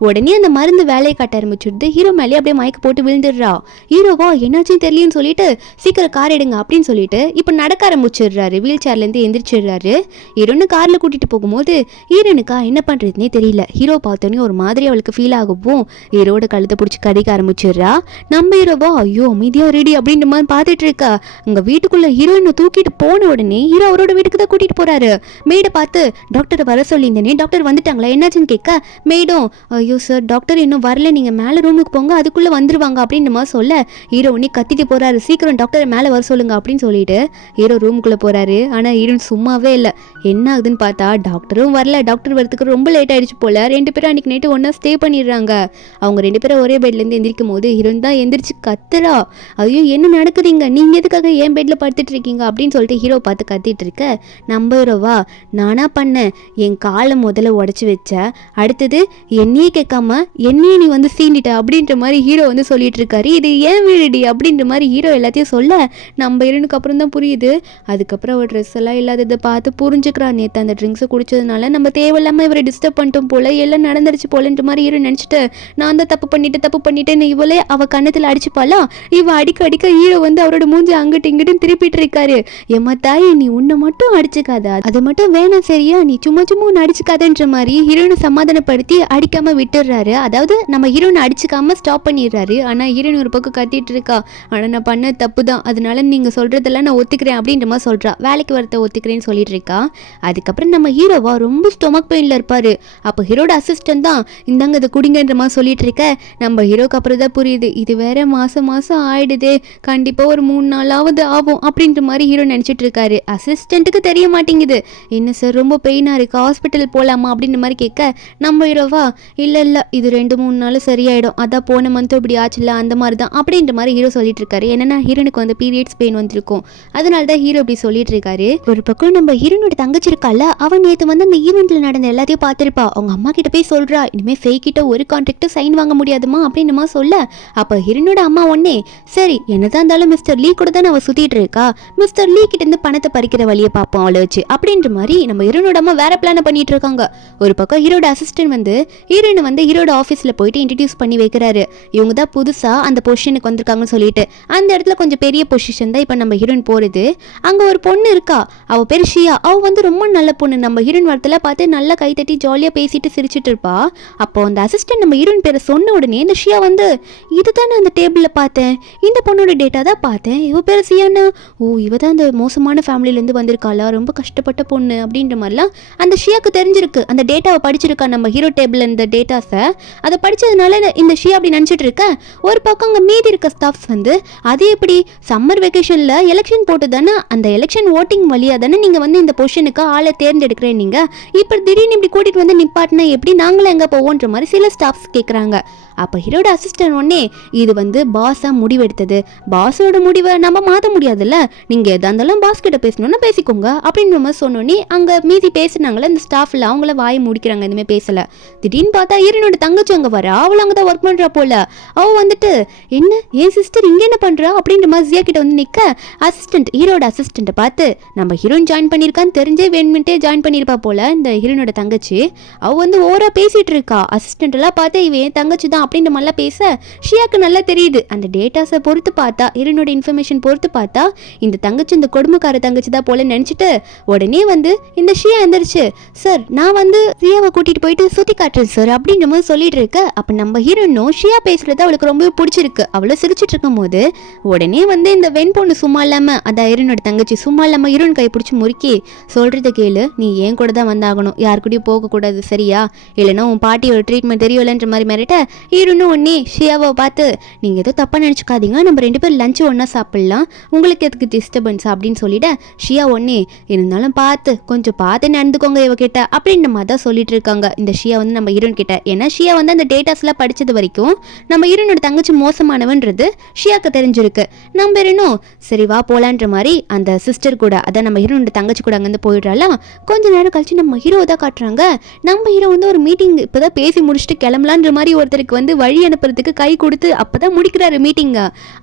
உடனே அந்த மருந்து வேலையை காட்ட ஆரம்பிச்சிடுது. ஹீரோ மேலே அப்படியே மயக்க போட்டு விழுந்துடுறா. ஹீரோவா என்னாச்சுன்னு தெரியலன்னு சொல்லிட்டு சீக்கிரம் கார் எடுங்க அப்படின்னு சொல்லிட்டு இப்ப நடக்க ஆரம்பிச்சிடுறாரு. வீல் சேர்ல இருந்து எந்திரிச்சிடுறாரு. ஹீரோன்னு கார்ல கூட்டிட்டு போகும்போது ஹீரோனுக்கா என்ன பண்றதுன்னே தெரியல. ஹீரோ பார்த்தோன்னே ஒரு மாதிரி அவளுக்கு ஃபீல் ஆகவும் ஹீரோட கழுத்தை பிடிச்சி கடிக்க ஆரம்பிச்சிடுறா. நம்ம ஹீரோவா ஐயோ அமைதியா ரெடி அப்படின்ற மாதிரி பார்த்துட்டு இருக்கா. அங்க வீட்டுக்குள்ள ஹீரோயினை தூக்கிட்டு போன உடனே ஹீரோ அவரோட வீட்டுக்கு தான் கூட்டிட்டு போறாரு. மேடை பார்த்து டாக்டரை வர சொல்லியிருந்தேனே, டாக்டர் வந்துட்டாங்களா என்னாச்சுன்னு கேட்க மேடம் ஐயோ சார் டாக்டர் இன்னும் வரல, நீங்க மேல ரூமுக்கு போங்க அதுக்குள்ள வந்துருவாங்க அப்படின்ற மாதிரி சொல்ல ஹீரோ உடனே கத்திட்டு போறாரு. சீக்கிரம் டாக்டரை மேல வர சொல்லுங்க அப்படின்னு சொல்லிட்டு ஹீரோ ரூமுக்குள்ள போறாரு. ஆனா ஹீரோயின் சும்மாவே இல்லை. என்ன ஆகுதுன்னு பார்த்தா டாக்டரும் வரல. டாக்டர் வரதுக்கு ரொம்ப லேட் ஆயிடுச்சு போல. 2 பேரும் அன்னைக்கு நைட்டு ஒன்னா ஸ்டே பண்ணிடுறாங்க. அவங்க 2 பேரும் ஒரே பெட்ல இருந்து எந்திரிக்கும் போது ஹீரோயின் தான் எந்திரிச்சு கத்துறா. ஐயோ என்ன நடக்குதுங்க, நீங்க எதுக்காக ஏன் பெட்ல படுத்துட்டு இருக்கீங்க அப்படின்னு சொல்லிட்டு ஹீரோ பார்த்து கத்திட்டு இருக்க. நம்ம ஹீரோவா நானா பண்ணேன், என் காலை முதல்ல உடச்சி வச்ச, அடுத்தது என்னையே கேட்காம என்னையே நீ வந்து சீண்டிட்ட அப்படின்ற மாதிரி ஹீரோ வந்து சொல்லிட்டு இருக்காரு. இது ஏன் வீடுடி அப்படின்ற மாதிரி ஹீரோ எல்லாத்தையும் சொல்ல நம்ம ஹீரோனுக்கு அப்புறம் தான் புரியுது. அதுக்கப்புறம் அவர் ட்ரெஸ் எல்லாம் இல்லாததை பார்த்து புரிஞ்சுக்கிறா. நேற்று அந்த ட்ரிங்க்ஸை குடிச்சதுனால நம்ம தேவையில்லாம இவரை டிஸ்டர்ப் பண்ணிட்டோம் போல, எல்லாம் நடந்துருச்சு போலன்ற மாதிரி ஹீரோ நினைச்சிட்டு நான் தான் தப்பு பண்ணிட்டேன்னு இவளே அவ கண்ணத்துல அடிச்சுப்பாளா. இவ அடிக்க ஹீரோ வந்து அவரோட மூஞ்சி அங்கிட்டு இங்கிட்டு திருப்பிட்டு இருக்காரு. எம்மா தாயே நீ உன்னை மட்டும் அடிச்சுக்காத, அது மட்டும் வேணாம் சரியா, நீ சும்மா ஒன்று அடிச்சுக்காதன்ற மாதிரி ஹீரோனை சமாதானப்படுத்தி அடிக்காம விட்டுடுறாரு. அதாவது நம்ம ஹீரோனை அடிச்சுக்காம ஸ்டாப் பண்ணிடுறாரு. ஆனா ஹீரோயின் ஒரு பக்கம் கத்திட்டு இருக்கா, ஆனா நான் பண்ண தப்பு தான், அதனால நீங்க சொல்றதெல்லாம் நான் ஒத்துக்கிறேன் அப்படின்ற மாதிரி சொல்றா. வேலைக்கு வரத ஒத்துக்கிறேன்னு சொல்லிட்டு இருக்கா. அதுக்கப்புறம் நம்ம ஹீரோவா ரொம்ப ஸ்டொமக் பெயின்ல இருப்பாரு. அப்போ ஹீரோட அசிஸ்டன்ட் தான் இந்தாங்க இதை குடிங்கன்ற மாதிரி சொல்லிட்டு இருக்க. நம்ம ஹீரோக்கு அப்புறம் தான் புரியுது இது வேற மாசம் ஆயிடுதே, கண்டிப்பா ஒரு 3 நாளாவது ஆகும் அப்படின்ற மாதிரி ஹீரோ நினைச்சிட்டு இருக்காரு. அசிஸ்டன்ட்டுக்கு தெரிய மாட்டேங்குது. என்ன சார் ரொம்ப பெயினா இருக்கு, ஹாஸ்பிட்டல் போலாமா அப்படின்ற மாதிரி கேட்க நம்ம ஹீரோவா இல்ல இது 2-3 நாள் சரியாயிடும், அதான் போன மந்த் இப்படி ஆச்சுல அந்த மாதிரி தான் அப்படின்ற மாதிரி ஹீரோ சொல்லிட்டு இருக்காரு. என்னன்னா ஹீரோனுக்கு வந்து பீரியட்ஸ் பெயின் வந்திருக்கும், அதனால தான் ஹீரோ இப்படி சொல்லிட்டு இருக்காரு. ஒரு பக்கம் நம்ம ஹீரோனோட தங்கச்சி இருக்கால, அவன் நேற்று வந்து அந்த ஈவெண்ட்ல நடந்த எல்லாத்தையும் பார்த்திருப்பா. அவங்க அம்மா கிட்ட போய் சொல்றா இனிமே ஃபேக் கிட்ட ஒரு கான்ட்ராக்ட் சைன் வாங்க முடியாதுமா அப்படின்னு சொல்ல அப்ப ஹீரோனோட அம்மா ஒன்னே சரி என்னதான் இருந்தாலும் மிஸ்டர் லீ கூட தான் அவ சுத்திட்டு இருக்கா, மிஸ்டர் லீ கிட்ட இருந்து பணத்தை பறிக்கிற வழியை பார்ப்போம் அவளை வச்சு அப்படின்ற மாதிரி நம்ம ஹீரோனோட அம்மா வேற பிளான பண்ணிட்டு இருக்காங்க. ஒரு பக்கம் ஹீரோட அசிஸ்டன்ட் வந்து ஹீரோனை வந்து ஹீரோட ஆஃபீஸ்ல போயிட்டு இன்ட்ரடியூஸ் பண்ணி வைக்கிறாரு. இவங்க தான் புதுசா அந்த பொசிஷனுக்கு வந்திருக்காங்கன்னு சொல்லிட்டு அந்த இடத்துல கொஞ்சம் பெரிய பொசிஷன் தான் இப்ப நம்ம ஹீரோயின் போறது. அங்க ஒரு பொண்ணு இருக்கா, அவ பேர் ஷியா. அவ வந்து ரொம்ப நல்ல பொண்ணு. நம்ம ஹீரோயின் வரத்துல பார்த்து நல்லா கை தட்டி ஜாலியா பேசிட்டு சிரிச்சிட்டு இருப்பா. அப்போ அந்த அசிஸ்டன்ட் நம்ம ஹீரோயின் பேரை சொன்ன உடனே இந்த ஷியா வந்து இதுதான் நான் அந்த டேபிள்ல பார்த்தேன், இந்த பொண்ணோட டேட்டா தான் பார்த்தேன், இவ பேர் சியானா, ஓ இவ தான் அந்த மோசமான ஃபேமிலில இருந்து வந்திருக்காளா, ரொம்ப கஷ்டப்பட்ட பொண்ணு அப்படின்ற மாதிரிலாம் அந்த ஷியாக்கு தெரிஞ்சிருக்கு. அந்த டேட்டாவை படிச்சிருக்கா நம்ம ஹீரோ டேபிள். இந்த டேட்டாஸை அதை படிச்சதுனால இந்த ஷியா அப்படி நினைச்சிட்டு இருக்க. ஒரு பக்கம் அங்கே மீதி இருக்க ஸ்டாஃப்ஸ் வந்து அது எப்படி சம்மர் வெக்கேஷன்ல எலெக்ஷன் போட்டு தானே, அந்த எலெக்ஷன் ஓட்டிங் வழியா தானே நீங்க வந்து இந்த பொசிஷனுக்கு ஆளை தேர்ந்தெடுக்கிறேன், நீங்க இப்போ திடீர்னு இப்படி கூட்டிட்டு வந்து நிப்பாட்டினா எப்படி, நாங்களும் எங்க போவோன்ற மாதிரி சில ஸ்டாஃப்ஸ் கேட்குறாங்க. அப்போ ஹீரோட அசிஸ்டன்ட் ஒன்னே இது வந்து பாஸா முடிவெடுத்தது, பாஸோட முடிவை நம்ம மாற்ற முடியாதுல்ல, நீங்க எதா இருந்தாலும் பாஸ் கிட்ட பேசணும்னா பேசிக்கோங்க அப்படின்ற மாதிரி சொன்னோன்னே அங்க மீதி பேசினாங்களே இந்த ஸ்டாஃப்ல அவங்கள வாயை முடிக்கிறாங்க, எதுவுமே பேசல. திடீர்னு பார்த்தா ஹீரோனோட தங்கச்சி அங்க வர, அவள் அங்கதான் ஒர்க் பண்றா போல. அவ வந்துட்டு என்ன என் சிஸ்டர் இங்க என்ன பண்றா அப்படின்ற மாதிரி ஜியா கிட்ட வந்து நிக்க அசிஸ்டன்ட் ஹீரோட அசிஸ்டன்ட்டை பார்த்து நம்ம ஹீரோயின் ஜாயின் பண்ணியிருக்கான்னு தெரிஞ்சே வேணுமென்ட்டே ஜாயின் பண்ணியிருப்பா போல இந்த ஹீரோனோட தங்கச்சி. அவ வந்து ஓவரா பேசிட்டு இருக்கா. அசிஸ்டன்ட் எல்லாம் பார்த்து இவன் என் தங்கச்சி தான் அப்படின்ற மாதிரிலாம் பேச ஷியாக்கு நல்லா தெரியுது. அந்த டேட்டாஸை பொறுத்து பார்த்தா ஹீரோனோட இன்ஃபர்மேஷன் பொறுத்து பார்த்தா இந்த தங்கச்சி இந்த கொடுமைக்கார தங்கச்சி தான் போல நினைச்சிட்டு உடனே வந்து இந்த ஷியா எந்திரிச்சு சார் நான் வந்து ஷியாவை கூட்டிட்டு போயிட்டு சுத்தி காட்டுறேன் சார் அப்படின்ற மாதிரி சொல்லிட்டு இருக்க. அப்ப நம்ம ஹீரோனும் ஷியா பேசுறது அவளுக்கு ரொம்பவே பிடிச்சிருக்கு. அவளை சிரிச்சிட்டு இருக்கும் போது உடனே வந்து இந்த வெண் பொண்ணு சும்மா இல்லாம அதான் ஹீரோனோட தங்கச்சி சும்மா இல்லாம ஹீரோன் கை பிடிச்சி முறுக்கி சொல்றத கேளு, நீ ஏன் கூட தான் வந்தாகணும், யாரு கூடயும் போக கூடாது சரியா, இல்லைன்னா உன் பாட்டியோட ட்ரீட்மெண்ட் தெரியலன்ற மாதிரி மிரட்ட ஹீரோனும் ஒன்னே ஷியாவை பார்த்து நீங்க ஏதோ தப்பா நினைச்சுக்காதீங்க, நம்ம 2 பேரும் லஞ்ச் ஒன்னா சாப்பிடலாம், உங்களுக்கு எதுக்கு டிஸ்டர்பன்ஸ் அப்படின்னு சொல்லிட்டு ஷியா ஒன்னே இருந்தாலும் கொஞ்சம் பார்த்து நடந்துக்கோங்க இவ கிட்ட அப்படின்ற மாதிரி தான் சொல்லிட்டு இருக்காங்க இந்த ஷியா வந்து நம்ம ஹீரோன் கிட்ட. ஏன்னா ஷியா வந்து அந்த டேட்டாஸ்லாம் படிச்சது வரைக்கும் நம்ம ஹீரோனோட தங்கச்சி மோசமானவன்றது ஷியாக்கு தெரிஞ்சிருக்கு. நம்ம ஹீரோனும் சரி வா போலான்ற மாதிரி அந்த சிஸ்டர் கூட அதான் நம்ம ஹீரோனோட தங்கச்சி கூட அங்கேருந்து போயிடுறாலாம். கொஞ்ச நேரம் கழிச்சு நம்ம ஹீரோ தான் காட்டுறாங்க. நம்ம ஹீரோ வந்து ஒரு மீட்டிங் இப்போதான் பேசி முடிச்சுட்டு கிளம்பலான்ற மாதிரி ஒருத்தருக்கு வந்து வழி அனுப்புறதுக்கு கை கொடுத்து அப்பதான் முடிக்கிறாரு மீட்டிங்க.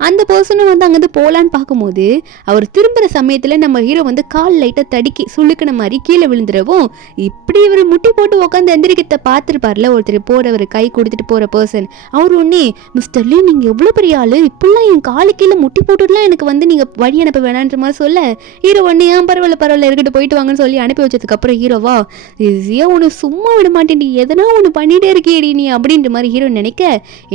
அந்த பர்சனும் வந்து அங்கேருந்து போலான்னு பார்க்கும்போது அவர் திரும்புற சமயத்துல நம்ம ஹீரோ வந்து கால் லைட்டா தடுக்கி சுளுக்கின மாதிரி கீழே விழுந்துடவும் இப்படி இவர் முட்டி போட்டு உட்காந்து எந்திரிக்கத்தை பார்த்துருப்பார்ல ஒருத்தர் போறவர், கை கொடுத்துட்டு போற பர்சன். அவர் உடனே, மிஸ்டர் லீ நீங்க எவ்வளவு பெரிய ஆளு, இப்பெல்லாம் என் காலு கீழே முட்டி போட்டுலாம் எனக்கு வந்து நீங்க வழி அனுப்ப வேணான்ற மாதிரி சொல்ல, ஹீரோ உடனே ஏன் பரவாயில்ல இருக்கட்டும் போயிட்டு வாங்கன்னு சொல்லி அனுப்பி வச்சதுக்கு அப்புறம் ஹீரோவா, ஏன் உனக்கு சும்மா விட மாட்டேன், எதனா ஒன்று பண்ணிட்டே இருக்கியடி நீ அப்படின்ற மாதிரி ஹீரோ நினைக்க,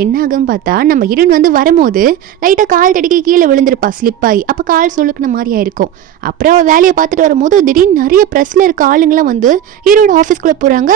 என்ன ஆகும் பார்த்தா நம்ம ஹீரோன் வந்து வரும்போது லைட்டாக கால் தடிக்க கீழே விழுந்திருப்பா ஸ்லிப் ஆகி. அப்போ கால் சொல்லுக்குன மாதிரியா இருக்கும். அப்புறம் வேலையை பார்த்துட்டு வரும்போது திடீர்னு நிறைய ப்ரெஸ்ல இருக்க ஆளுங்களாம் வந்து ஹீரோட ஆஃபீஸ்க்குள்ளே போகிறாங்க.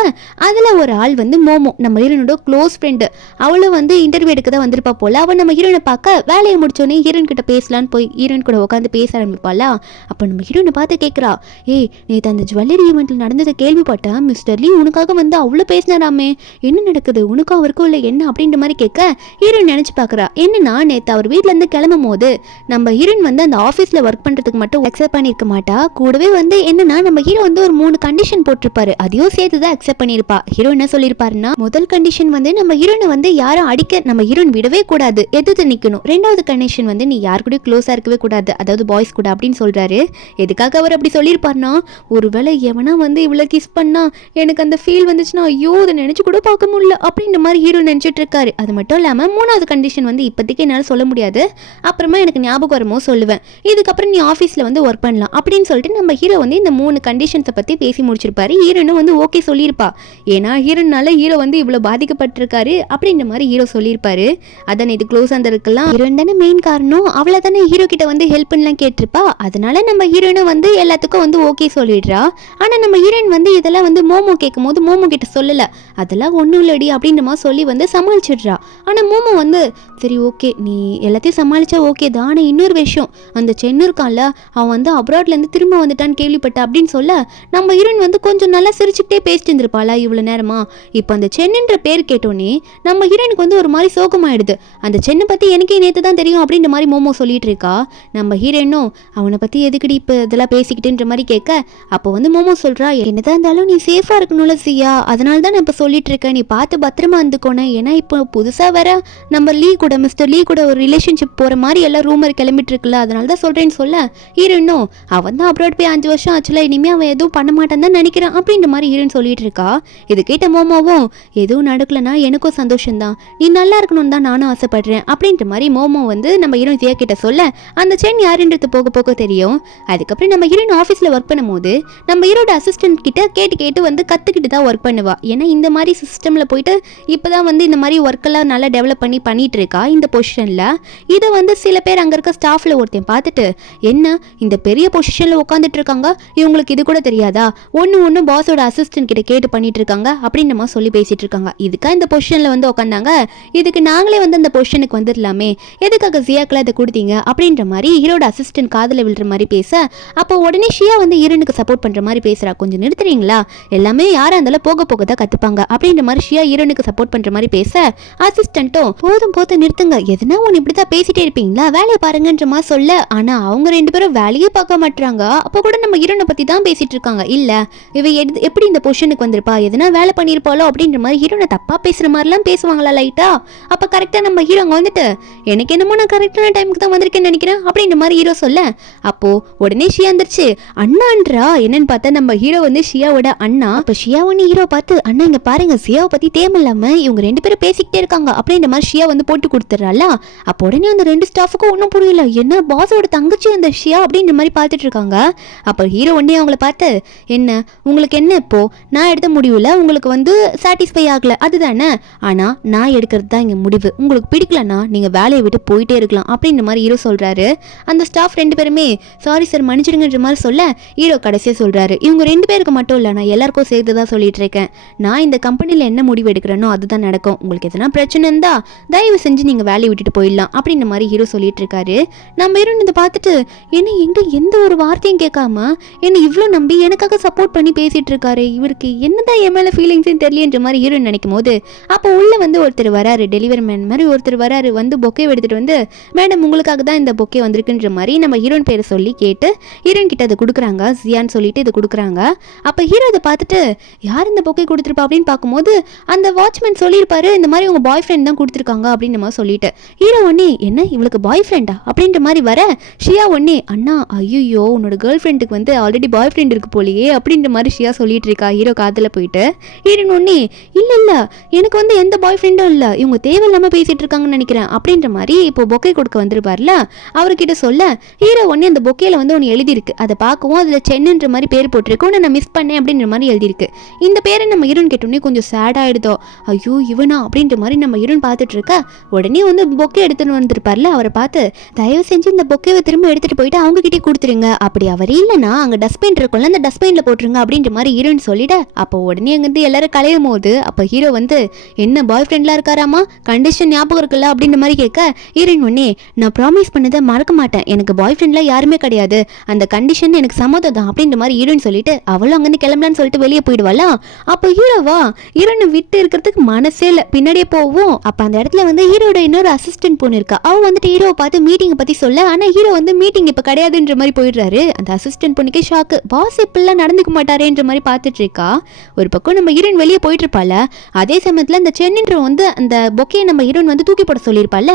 அதில் ஒரு ஆள் வந்து மோமோ, நம்ம ஹீரோனோட க்ளோஸ் ஃப்ரெண்டு. அவளும் வந்து இன்டர்வியூ எடுக்க தான் வந்திருப்பா போல. அவள் நம்ம ஹீரோனை பார்க்க வேலையை முடிச்சோடனே ஹீரோன் கிட்ட பேசலான்னு போய் ஹீரோன் கூட உட்காந்து பேச ஆரம்பிப்பாளா. அப்போ நம்ம ஹீரோனை பார்த்து கேட்குறா, ஏய் நேற்று அந்த ஜுவல்லரி ஈவெண்ட்டில் நடந்ததை கேள்விப்பட்டேன், மிஸ்டர் லீ உனக்காக வந்து அவ்வளோ பேசினாராமே, என்ன நடக்குது உனக்கும் அவருக்கும் இல்லை என்ன அப்படின்ற மாதிரி கேட்க ஹீரோன் நினச்சி பார்க்குறா. என்னன்னா நேற்று அவர் வீட்டிலேருந்து கிளம்பும் போது நம்ம ஹீரோன் வந்து அந்த ஆஃபீஸில் ஒர்க் பண்ணுறதுக்கு மட்டும் அக்செப்ட் பண்ணியிருக்க மாட்டா, கூடவே வந்து என்னன்னா நம்ம ஹீரோ வந்து ஒரு 3 கண்டிஷன் போட்டிருப்பாரு, அதையும் சேர்த்து தான் அக்செப்ட் பண்ணியிருப்பா. ஹீரோ என்ன சொல்லியிருப்பாருன்னா, முதல் கண்டிஷன் வந்து நம்ம ஹீரோனை வந்து யாரும் அடிக்க நம்ம ஹீரோன் விடவே கூடாது, எதிர்த்து நிற்கணும். 2வது கண்டிஷன் வந்து நீ யார் கூட க்ளோஸாக இருக்கவே கூடாது, அதாவது பாய்ஸ் கூட அப்படின்னு சொல்கிறாரு. எதுக்காக அவர் அப்படி சொல்லியிருப்பாருன்னா, ஒருவேளை எவனா வந்து இவ்வளோ கிஸ் பண்ணா எனக்கு அந்த ஃபீல் வந்துச்சுன்னா ஐயோ அதை நினச்சி கூட பார்க்க முடியல அப்படின்ற மாதிரி ஹீரோ நினச்சிட்டு இருக்காரு. அது மட்டும் இல்லாமல் 3வது கண்டிஷன் வந்து இப்போதைக்கு என்னால் சொல்ல முடியாது, அப்புறமா எனக்கு ஞாபகம் வருமோ சொல்லுவேன், இதுக்கப்புறம் நீ ஆஃபீஸில் வந்து ஒர்க் பண்ணலாம் அப்படின்னு சொல்லிட்டு நம்ம ஹீரோ வந்து இந்த 3 கண்டிஷன்ஸை பற்றி பேசி முடிச்சிருப்பாரு. ஹீரோனும் வந்து ஓகே சொல்லியிருப்பா, ஏன்னா ஹீரோனால ஹீரோ வந்து இவ்வளோ பாதிக்கப்பட்டிருக்காரு அப்படின்ற மாதிரி ஹீரோ சொல்லியிருப்பாரு. அதான் இது க்ளோஸ் ஆனதுக்கெல்லாம் ஹீரோயின் தானே மெயின் காரணம், அவளை தானே ஹீரோ கிட்ட வந்து ஹெல்ப் பண்ணலாம் கேட்டிருப்பா. அதனால நம்ம ஹீரோயினும் வந்து எல்லாத்துக்கும் வந்து ஓகே சொல்லிடுறா. ஆனால் நம்ம ஹீரோயின் வந்து இதெல்லாம் வந்து மோமோ கேட்கும் போது மோமோ கிட்ட சொல்லலை, அதெல்லாம் ஒன்றும் இல்லடி அப்படின்ற மாதிரி சொல்லி வந்து சமாளிச்சிடுறா. ஆனால் மோமோ வந்து சரி ஓகே நீ எல்லாத்தையும் சமாளிச்சா ஓகே தான், ஆனால் இன்னொரு விஷயம் அந்த சென்னு இருக்கான்ல அவன் வந்து அப்ராட்லேருந்து திரும்ப வந்துட்டான்னு கேள்விப்பட்ட அப்படின்னு சொல்ல நம்ம ஹீரோயின் வந்து கொஞ்சம் நல்லா சிரிச்சுக்கிட்டே பேசிட்டு இருந்திருப்பாளா இவ்வளோ நேரமா. இப்போ அந்த சென்னுன்ற பேர் கேட்டோன்னே நம்ம ஹீரோயினுக்கு வந்து ஒரு மாதிரி சோகமாயிடுது. அந்த சென்னை பற்றி எனக்கே நேற்று தான் தெரியும் அப்படின்ற மாதிரி மோமோ சொல்லிட்டு இருக்கா. நம்ம ஹீரோயினும் அவனை பற்றி எதுக்கடி இப்போ இதெல்லாம் பேசிக்கிட்டுன்ற மாதிரி கேட்க, அப்போ வந்து மோமோ சொல்கிறா, என்னதான் இருந்தாலும் நீ சேஃபாக இருக்கணும்ல சியா, அதனால தான் நான் இப்போ சொல்லிட்டு இருக்கேன், நீ பார்த்து பத்திரமா இருந்துக்கோனேன். ஏன்னா இப்போ புதுசாக வர நம்ம லீ கூட மிஸ்டர் லீ கூட ஒரு ரிலேஷன்ஷிப் போகிற மாதிரி எல்லாம் ரூமர் கிளம்பிட்டு இருக்குல்ல, அதனால தான் சொல்கிறேன்னு சொல்ல ஹீரோயினும் அவன் தான் அப்ராட் போய் 5 வருஷம் ஆச்சுல, இனிமேல் அவன் எதுவும் பண்ண மாட்டான்னு தான் நினைக்கிறான் அப்படின்ற மாதிரி ஹீரோயின் சொல்லிட்டு இருக்கா. இது கேட்ட மோமோவும் எதுவும் நடக்கலன்னா எனக்கும் சந்தோஷம்தான், நீ நல்லா இருக்கணும்னு தான் நானும் ஆசைப்படுறேன் அப்படின்ற மாதிரி மோமோ வந்து நம்ம ஹீரோயின் ஜியா கிட்ட சொல்ல அந்த சென் யாருன்றது போக போக தெரியும். அதுக்கப்புறம் நம்ம ஹீரோயின் ஆஃபீஸில் ஒர்க் பண்ணும்போது நம்ம ஹீரோட அசிஸ்டன்ட் கிட்ட கேட்டு வந்து கற்றுக்கிட்டு தான் ஒர்க் பண்ணுவா. ஏன்னா இந்த மாதிரி சிஸ்டமில் போயிட்டு இப்போ தான் வந்து இந்த மாதிரி ஒர்க்கெல்லாம் நல்லா டெவலப் பண்ணிட்டு இருக்கா இந்த பொசிஷனில். இதை வந்து சில பேர் அங்கே இருக்க ஸ்டாஃபில் ஒருத்தன் பார்த்துட்டு, என்ன இந்த பெரிய பொசிஷனில் உட்காந்துட்டு இருக்காங்க, இவங்களுக்கு இது கூட தெரியாதா, ஒன்று பாஸோட அசிஸ்டன்ட் கிட்ட கேட்டு பண்ணிட்டு இருக்காங்க அப்படின்னு நம்ம சொல்லி பேசிட்டு இருக்காங்க. இதுக்காக இந்த பொசிஷனில் வந்து உட்காந்தாங்க, இதுக்கு நாங்களே வந்து அந்த பொசிஷனுக்கு வந்துடலாமே, எதுக்காக ஜியாக்கெல்லாம் இதை கொடுத்தீங்க அப்படின்ற மாதிரி ஹீரோட அசிஸ்டன்ட் காதில் விழுற மாதிரி பேச, அப்போ உடனே ஷியா வந்து ஹீரோனுக்கு சப்போர்ட் பண்ணுற மாதிரி பேசுகிறா, கொஞ்சம் நிறுத்துறீங்களா, எல்லாமே யாராக இருந்தாலும் போக போக தான் கற்றுப்பாங்க அப்படின்ற மாதிரி ஷியா ஹீரோனுக்கு சப்போர்ட் பண்ணுற மாதிரி பேச, அசிஸ்டன்ட்டும் போதும் நிறுத்துங்க, எதுனா ஒன்று இப்படி தான் பேசிட்டே இருப்பீங்களா, வேலையை பாருங்கன்ற மாதிரி சொல்ல, ஆனால் அவங்க 2 பேரும் வேலையே பார்க்க மாட்டாங்க. அப்போ கூட நம்ம ஹீரோனை பற்றி தான் பேசிட்டு இருக்காங்க. இல்லை இவ எப்படி இந்த பொசிஷனுக்கு வந்திருப்பா, எதுனா வேலை பண்ணியிருப்பாளோ அப்படின்ற மாதிரி ஹீரோனை தப்பாக பேசுகிற மாதிரிலாம் பேசுவாங்களா லைட்டா. அப்போ கரெக்டாக நம்ம ஹீரோ அங்கே வந்துட்டு எனக்கு என்னமோ நான் கரெக்டான டைமுக்கு தான் வந்திருக்கேன்னு நினைக்கிறேன் அப்படின்ற மாதிரி ஹீரோ சொல்ல, அப்போது உடனே ஷியா வந்துருச்சு. அண்ணான்றா என்னன்னு பார்த்தா நம்ம ஹீரோ வந்து ஷியாவோட அண்ணா. அப்போ ஷியா ஒன்று ஹீரோ பார்த்து, அண்ணா இங்கே பாருங்க ஷியாவை பற்றி தேவையில்லாமல் இவங்க 2 பேரும் பேசிக்கிட்டே இருக்காங்க அப்படின்ற மாதிரி ஷியா வந்து போட்டு கொடுத்துட்றாள. அப்போ உடனே அந்த 2 ஸ்டாஃபுக்கும் ஒன்றும் புரியல, என்ன பாஸோட தங்கச்சி அந்த ஷியா அப்படின்ற மாதிரி பார்த்துட்டு இருக்காங்க. அப்போ ஹீரோ ஒன்னே அவங்கள பார்த்து, என்ன உங்களுக்கு என்ன இப்போ நான் எடுத்த முடிவில் உங்களுக்கு வந்து சாட்டிஸ்ஃபை ஆகலை அதுதானே, ஆனால் நான் எடுக்கிறது தான் இங்கே முடிவு, உங்களுக்கு பிடிக்கலன்னா நீங்கள் வேலையை விட்டு போயிட்டே இருக்கலாம் அப்படின்ற மாதிரி ஹீரோ சொல்கிறாரு. அந்த ஸ்டாஃப் 2 பேருமே சாரி சார் மன்னிச்சிடுங்கன்ற மாதிரி சொல்ல ஹீரோ கடைசியாக சொல்கிறாரு, இவங்க 2 பேருக்கு மட்டும் இல்லை நான் எல்லாருக்கும் சேர்த்து தான் சொல்லிட்டு இருக்கேன், நான் இந்த கம்பெனியில் என்ன முடிவு எடுக்கிறேனோ அதுதான் நடக்கும், உங்களுக்கு எதனா பிரச்சனை இருந்தா தயவு செஞ்சு நீங்கள் வேலையை விட்டுட்டு போயிடலாம் அப்படின்ற மாதிரி ஹீரோ சொல்லிட்டு இருக்காரு. நம்ம ஹீரோ இதை பார்த்துட்டு என்ன என்கிட்ட எந்த ஒரு வார்த்தையும் கேட்காம என்னை இவ்வளோ நம்பி எனக்காக சப்போர்ட் பண்ணி பேசிட்டு இருக்காரு, இவருக்கு என்னதான் என் மேலே ஃபீலிங்ஸும் தெரியலன்ற மாதிரி ஹீரோ நினைக்கும் போது அப்போ உள்ள வந்து ஒருத்தர் வராரு, டெலிவரி மேன் மாதிரி ஒருத்தர் வராரு, வந்து பொக்கே எடுத்துட்டு வந்து, மேடம் உங்களுக்காக தான் இந்த பொக்கே வந்திருக்குன்ற மாதிரி நம்ம ஹீரோயின் பேரை சொல்லி கேட்டு ஹீரோயின் கிட்ட அதை கொடுக்குறாங்க, ஜியான்னு சொல்லிட்டு இதை கொடுக்குறாங்க. அப்போ ஹீரோ அதை பார்த்துட்டு யார் இந்த பொக்கே கொடுத்துருப்பா அப்படின்னு பார்க்கும்போது அந்த வாட்ச்மேன் சொல்லியிருப்பாரு, இந்த மாதிரி உங்க பாய் ஃப்ரெண்ட் தான் கொடுத்துருக்காங்க அப்படின்னு நம்ம சொல்லிட்டு ஹீரோ ஒன்னே என்ன இவளுக்கு பாய் ஃப்ரெண்டா அப்படின்ற மாதிரி வர ஷியா ஒன்னே, அண்ணா ஐயோ உன்னோட கேர்ள் ஃப்ரெண்டுக்கு வந்து ஆல்ரெடி பாய் ஃப்ரெண்ட் இருக்கு போலியே அப்படின்ற மாதிரி ஷியா சொல்லிட்டு இருக்கா ஹீரோ காதில் போயிட்டு ஹீரோயின் ஒன்னே இல்ல எனக்கு வந்து எந்த பாய் ஃப்ரெண்டும் இல்லை, இவங்க தேவையில்லாம பேசிட்டு இருக்காங்கன்னு நினைக்கிறேன் அப்படின்ற மாதிரி இப்போ பொக்கே கொடுக்க வந்திருப்பார்ல அவர்கிட்ட சொல்ல ஹீரோ ஒன்னே அந்த பொக்கேல வந்து ஒன்று எழுதியிருக்கு. அதை பார்க்கவும் அதில் சென்னுன்ற மாதிரி பேர் போட்டிருக்கு. உன்னை நான் மிஸ் பண்ணேன் அப்படின்ற மாதிரி எழுதியிருக்கு. இந்த பேரை நம்ம ஹீரோன் கேட்டோடனே கொஞ்சம் சேட் ஆயிடுதோ, ஐயோ இவனா அப்படின்ற மாதிரி நம்ம ஹீரோன் பார்த்துட்டு இருக்க உடனே வந்து பொக்கே எடுத்துட்டு வந்திருப்பார்ல அவரை பார்த்து தயவு செஞ்சு இந்த பொக்கேவை திரும்ப எடுத்துட்டு போயிட்டு அவங்க கிட்டே கொடுத்துருங்க, அப்படி அவர் இல்லைன்னா அங்கே டஸ்ட்பின் இருக்கும்ல அந்த டஸ்ட்பின்ல போட்டுருங்க அப்படின்ற மாதிரி ஹீரோயின் சொல்லிட அப்போ உடனே அங்கிருந்து எல்லாரும் கலையும் போது அப்போ ஹீரோ வந்து என்ன பாய் ஃப்ரெண்ட்லாம் இருக்காராமா கண்டிஷன் ஞாபகம் இருக்குல்ல அப்படின்ற மாதிரி கேட்க ஹீரோயின் ஒன்னே நான் ப்ராமிஸ் பண்ணதை மறக்க மாட்டேன், எனக்கு பாய் ஃப்ரெண்ட்லாம் யாருமே கிடையாது, அந்த கண்டிஷன் எனக்கு சம்மதம் தான் அப்படின்ற மாதிரி ஹீரோயின் சொல்லிட்டு அவளும் அங்கிருந்து கிளம்பலான்னு சொல்லிட்டு வெளியே போயிடுவாளா. அப்போ ஹீரோனை விட்டு இருக்கிறதுக்கு மனசே இல்லை, பின்னாடியே போவோம். அப்போ அந்த இடத்துல வந்து ஹீரோட இன்னொரு அசிஸ்டன்ட் பொண்ணு இருக்கா, அவ வந்துட்டு ஹீரோவை பார்த்து மீட்டிங்கை பற்றி சொல்ல ஆனால் ஹீரோ வந்து மீட்டிங் இப்போ கிடையாதுன்ற மாதிரி போயிடுறாரு. அந்த அசிஸ்டன்ட் பொண்ணுக்கே ஷாக்கு, பாஸ் இப்படிலாம் நடந்துக்க மாட்டாரேன்ற மாதிரி பார்த்துட்டு இருக்கா. ஒரு பக்கம் நம்ம ஹீரோயின் வெளியே போயிட்டு இருப்பாள். அதே சமயத்தில் அந்த சென்னின்ற வந்து அந்த பொக்கையை நம்ம ஹீரோயின் வந்து தூக்கி போட சொல்லியிருப்பாள்.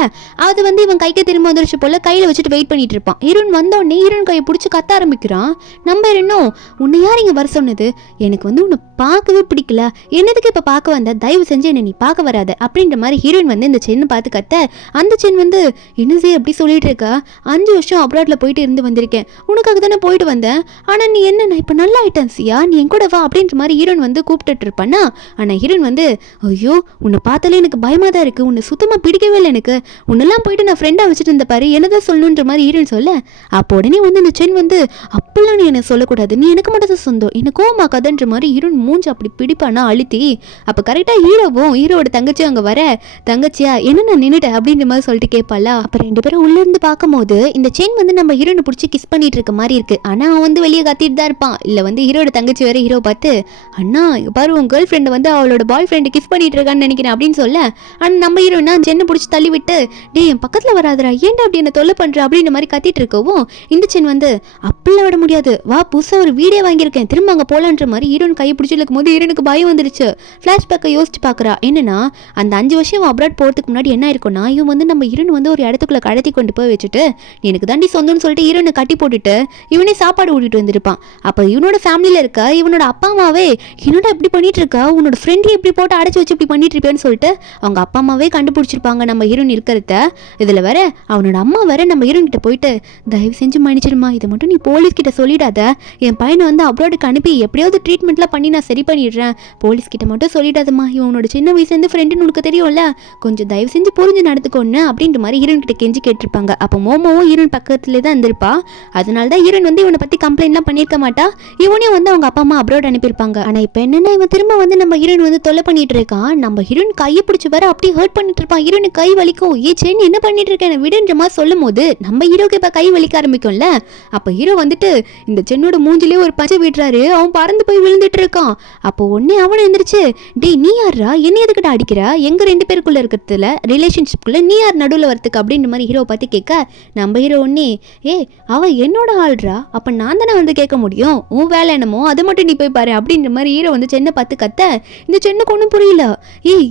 அது வந்து இவன் கைக்கு திரும்ப வந்துருச்சு போல கையில் வச்சுட்டு வெயிட் பண்ணிட்டு இருப்பான். ஹீரோயின் வந்தோடனே ஹீரோயின் கையை பிடிச்சி கத்த ஆரம்பிக்கிறான். நம்ம இன்னும் உன்னை யார் இங்கே வர சொன்னது, எனக்கு வந்து உன்னை பார்க்கவே பிடிக்கல, என்னதுக்கு இப்போ பார்க்க வந்த, தயவு செஞ்சு என்னை நீ பார்க்க வராத அப்படின்ற மாதிரி ஹீரோயின் வந்து இந்த சென்னை பார்த்து கத்த அந்த சென் வந்து என்னது அப்படி சொல்லிட்டு இருக்கா, 5 வருஷம் அப்ராட்ல போயிட்டு இருந்து வந்திருக்கேன், உனக்காக தானே போயிட்டு வந்தேன், ஆனால் நீ என்ன நான் இப்போ நல்லா ஆயிட்டேன் சியா, நீ என் கூட வா அப்படின்ற மாதிரி ஹீரோயின் வந்து கூப்பிட்டுட்டு இருப்பானா. ஆனால் ஹீரோயின் வந்து ஐயோ உன்னை பார்த்தாலே எனக்கு பயமாக தான் இருக்குது, உன்னை சுத்தமாக பிடிக்கவே இல்லை, எனக்கு உன்னெல்லாம் போயிட்டு நான் ஃப்ரெண்டாக வச்சுட்டு இருந்த பாரு என்னதான் சொல்லணுன்ற மாதிரி ஹீரோயின் சொல்ல அப்போ உடனே வந்து இந்த சென் வந்து அப்பெல்லாம் நீ என்ன சொல்லக்கூடாது, நீ எனக்கு மட்டும் தான் சொந்தம், என்ன கோவமாக்காதன்ற மாதிரி ஹீரோயின் மூஞ்சி அப்படி பிடிப்பானா அழுத்தி. அப்போ கரெக்டாக ஹீரோவோட தங்கச்சியும் அங்கே வர தங்கச்சியா என்ன நான் நின்றுட்டேன் அப்படின்ற மாதிரி சொல்லிட்டு கேட்பாளா. அப்போ 2 பேரும் உள்ள இருந்து பார்க்கும்போது இந்த சென் வந்து நம்ம ஹீரோனை பிடிச்சி கிஸ் பண்ணிட்டு இருக்க மாதிரி இருக்கு. ஆனால் அவன் வந்து வெளியே கத்திட்டு தான் இருப்பான். இல்லை வந்து ஹீரோட தங்கச்சி வேற ஹீரோ பார்த்து அண்ணா பாரு உன் கேர்ள் ஃப்ரெண்டை வந்து அவளோட பாய் ஃப்ரெண்டு கிஸ் பண்ணிட்டு இருக்கான்னு நினைக்கிறேன் அப்படின்னு சொல்ல ஆனால் நம்ம ஹீரோனா சென்னை பிடிச்சி தள்ளி விட்டு டே என் பக்கத்தில் வராதரா ஏன்டா அப்படி என்ன தொல்லை பண்ணுற அப்படின்ற மாதிரி கத்திட்டு இருக்கவும் இந்த சென் வந்து அப்படிலாம் விட முடியாது, வா புதுசாக ஒரு வீடியோ வாங்கியிருக்கேன் திரும்ப அங்கே போகலான்ற மாதிரி ஹீரோன் கையை பிடிச்சி இருக்கும் போது ஹீரோனுக்கு பயம் வந்துருச்சு. ஃப்ளாஷ்பேக்கை யோசிச்சு பார்க்குறா. என்னன்னா அந்த 5 வருஷம் அப்ராட் போகிறதுக்கு முன்னாடி என்ன இருக்கும்னா இவன் வந்து நம்ம ஹீரோன் வந்து ஒரு இடத்துக்குள்ள கடத்தி கொண்டு போய் வச்சுட்டு எனக்கு தாண்டி சொந்தம்னு சொல்லிட்டு ஹீரோனை கட்டி போட்டுட்டு இவனே சாப்பாடு ஊட்டிட்டு வந்திருப்பான். அப்போ இவனோட ஃபேமிலியில் இருக்க இவனோட அப்பா அம்மாவே என்னோட இப்படி பண்ணிட்டு இருக்கா, உன்னோட ஃப்ரெண்ட்லி இப்படி போட்டு அடைச்சி வச்சு இப்படி பண்ணிட்டு இருப்பேன்னு சொல்லிட்டு அவங்க அப்பா அம்மாவே கண்டுபிடிச்சிருப்பாங்க நம்ம ஹீரோன் இருக்கிறத. இதில் வேற அவனோட அம்மா வேற நம்ம ஹீரோன் கிட்ட போயிட்டு தயவு செஞ்சு மன்னிச்சிருமா, இதை மட்டும் நீ போலீஸ் கிட்ட சொல்லிடாத, என் பையனை வந்து அப்ராடுக்கு அனுப்பி எப்படியாவது ட்ரீட்மெண்ட்லாம் பண்ணி நான் சரி பண்ணிடுறேன், போலீஸ் கிட்ட மட்டும் சொல்லிடாதம்மா, இவனோட சின்ன வயசுலேருந்து ஃப்ரெண்டுன்னு உனக்கு தெரியும்ல, கொஞ்சம் தயவு செஞ்சு புரிஞ்சு நடந்துக்கோன்னு அப்படின்ற மாதிரி ஹீரோன் கிட்ட கெஞ்சி கேட்டிருப்பாங்க. அப்போ மோமோவும் ஹீரோன் பக்கத்துலேயே தான் இருந்திருப்பா. அதனால தான் ஹீரோன் வந்து இவனை பற்றி கம்ப்ளைண்ட்லாம் பண்ணியிருக்க மாட்டா. இவனையும் வந்து அவங்க அப்பா அம்மா அப்ராட் அனுப்பியிருப்பாங்க. ஆனால் இப்போ என்னன்னா இவன் திரும்ப வந்து நம்ம ஹீரோன் வந்து தொல்லை பண்ணிட்டு இருக்கான். நம்ம ஹீரோன் கையை பிடிச்சி வர அப்படியே ஹர்ட் பண்ணிட்டு இருப்பான். ஹீரோனுக்கு கை வலிக்கும். சென் என்ன பண்ணிட்டு இருக்கேன் விடுன்ற மாதிரி சொல்லும் போது நம்ம ஹீரோக்கு இப்போ கை வலிக்க ஆரம்பிக்கும்ல. அப்போ ஹீரோ வந்துட்டு இந்த சென்னோட மூஞ்சிலே ஒரு பச்சை விடுறாரு. அவன் பறந்து போய் விழுந்துட்டு இருக்கான். அப்போ உடனே அவனை எந்திரிச்சு டேய் நீ யாரா, என்ன எதுக்கிட்ட அடிக்கிற, எங்க 2 பேருக்குள்ள இருக்கிறதுல ரிலேஷன்ஷிப்குள்ள நீ யார் நடுவில் வரத்துக்கு அப்படின்ற மாதிரி ஹீரோ பார்த்து கேட்க நம்ம ஹீரோ ஒன்னே அவன் என்னோட ஆள்றா, அப்போ நான் தானே வந்து கேட்க முடியும், உன் வேலை என்னமோ அதை மட்டும் நீ போய் பாரு அப்படின்ற மாதிரி ஹீரோ வந்து சென்னை பார்த்து கத்த இந்த சென்னுக்கு ஒன்றும் புரியல.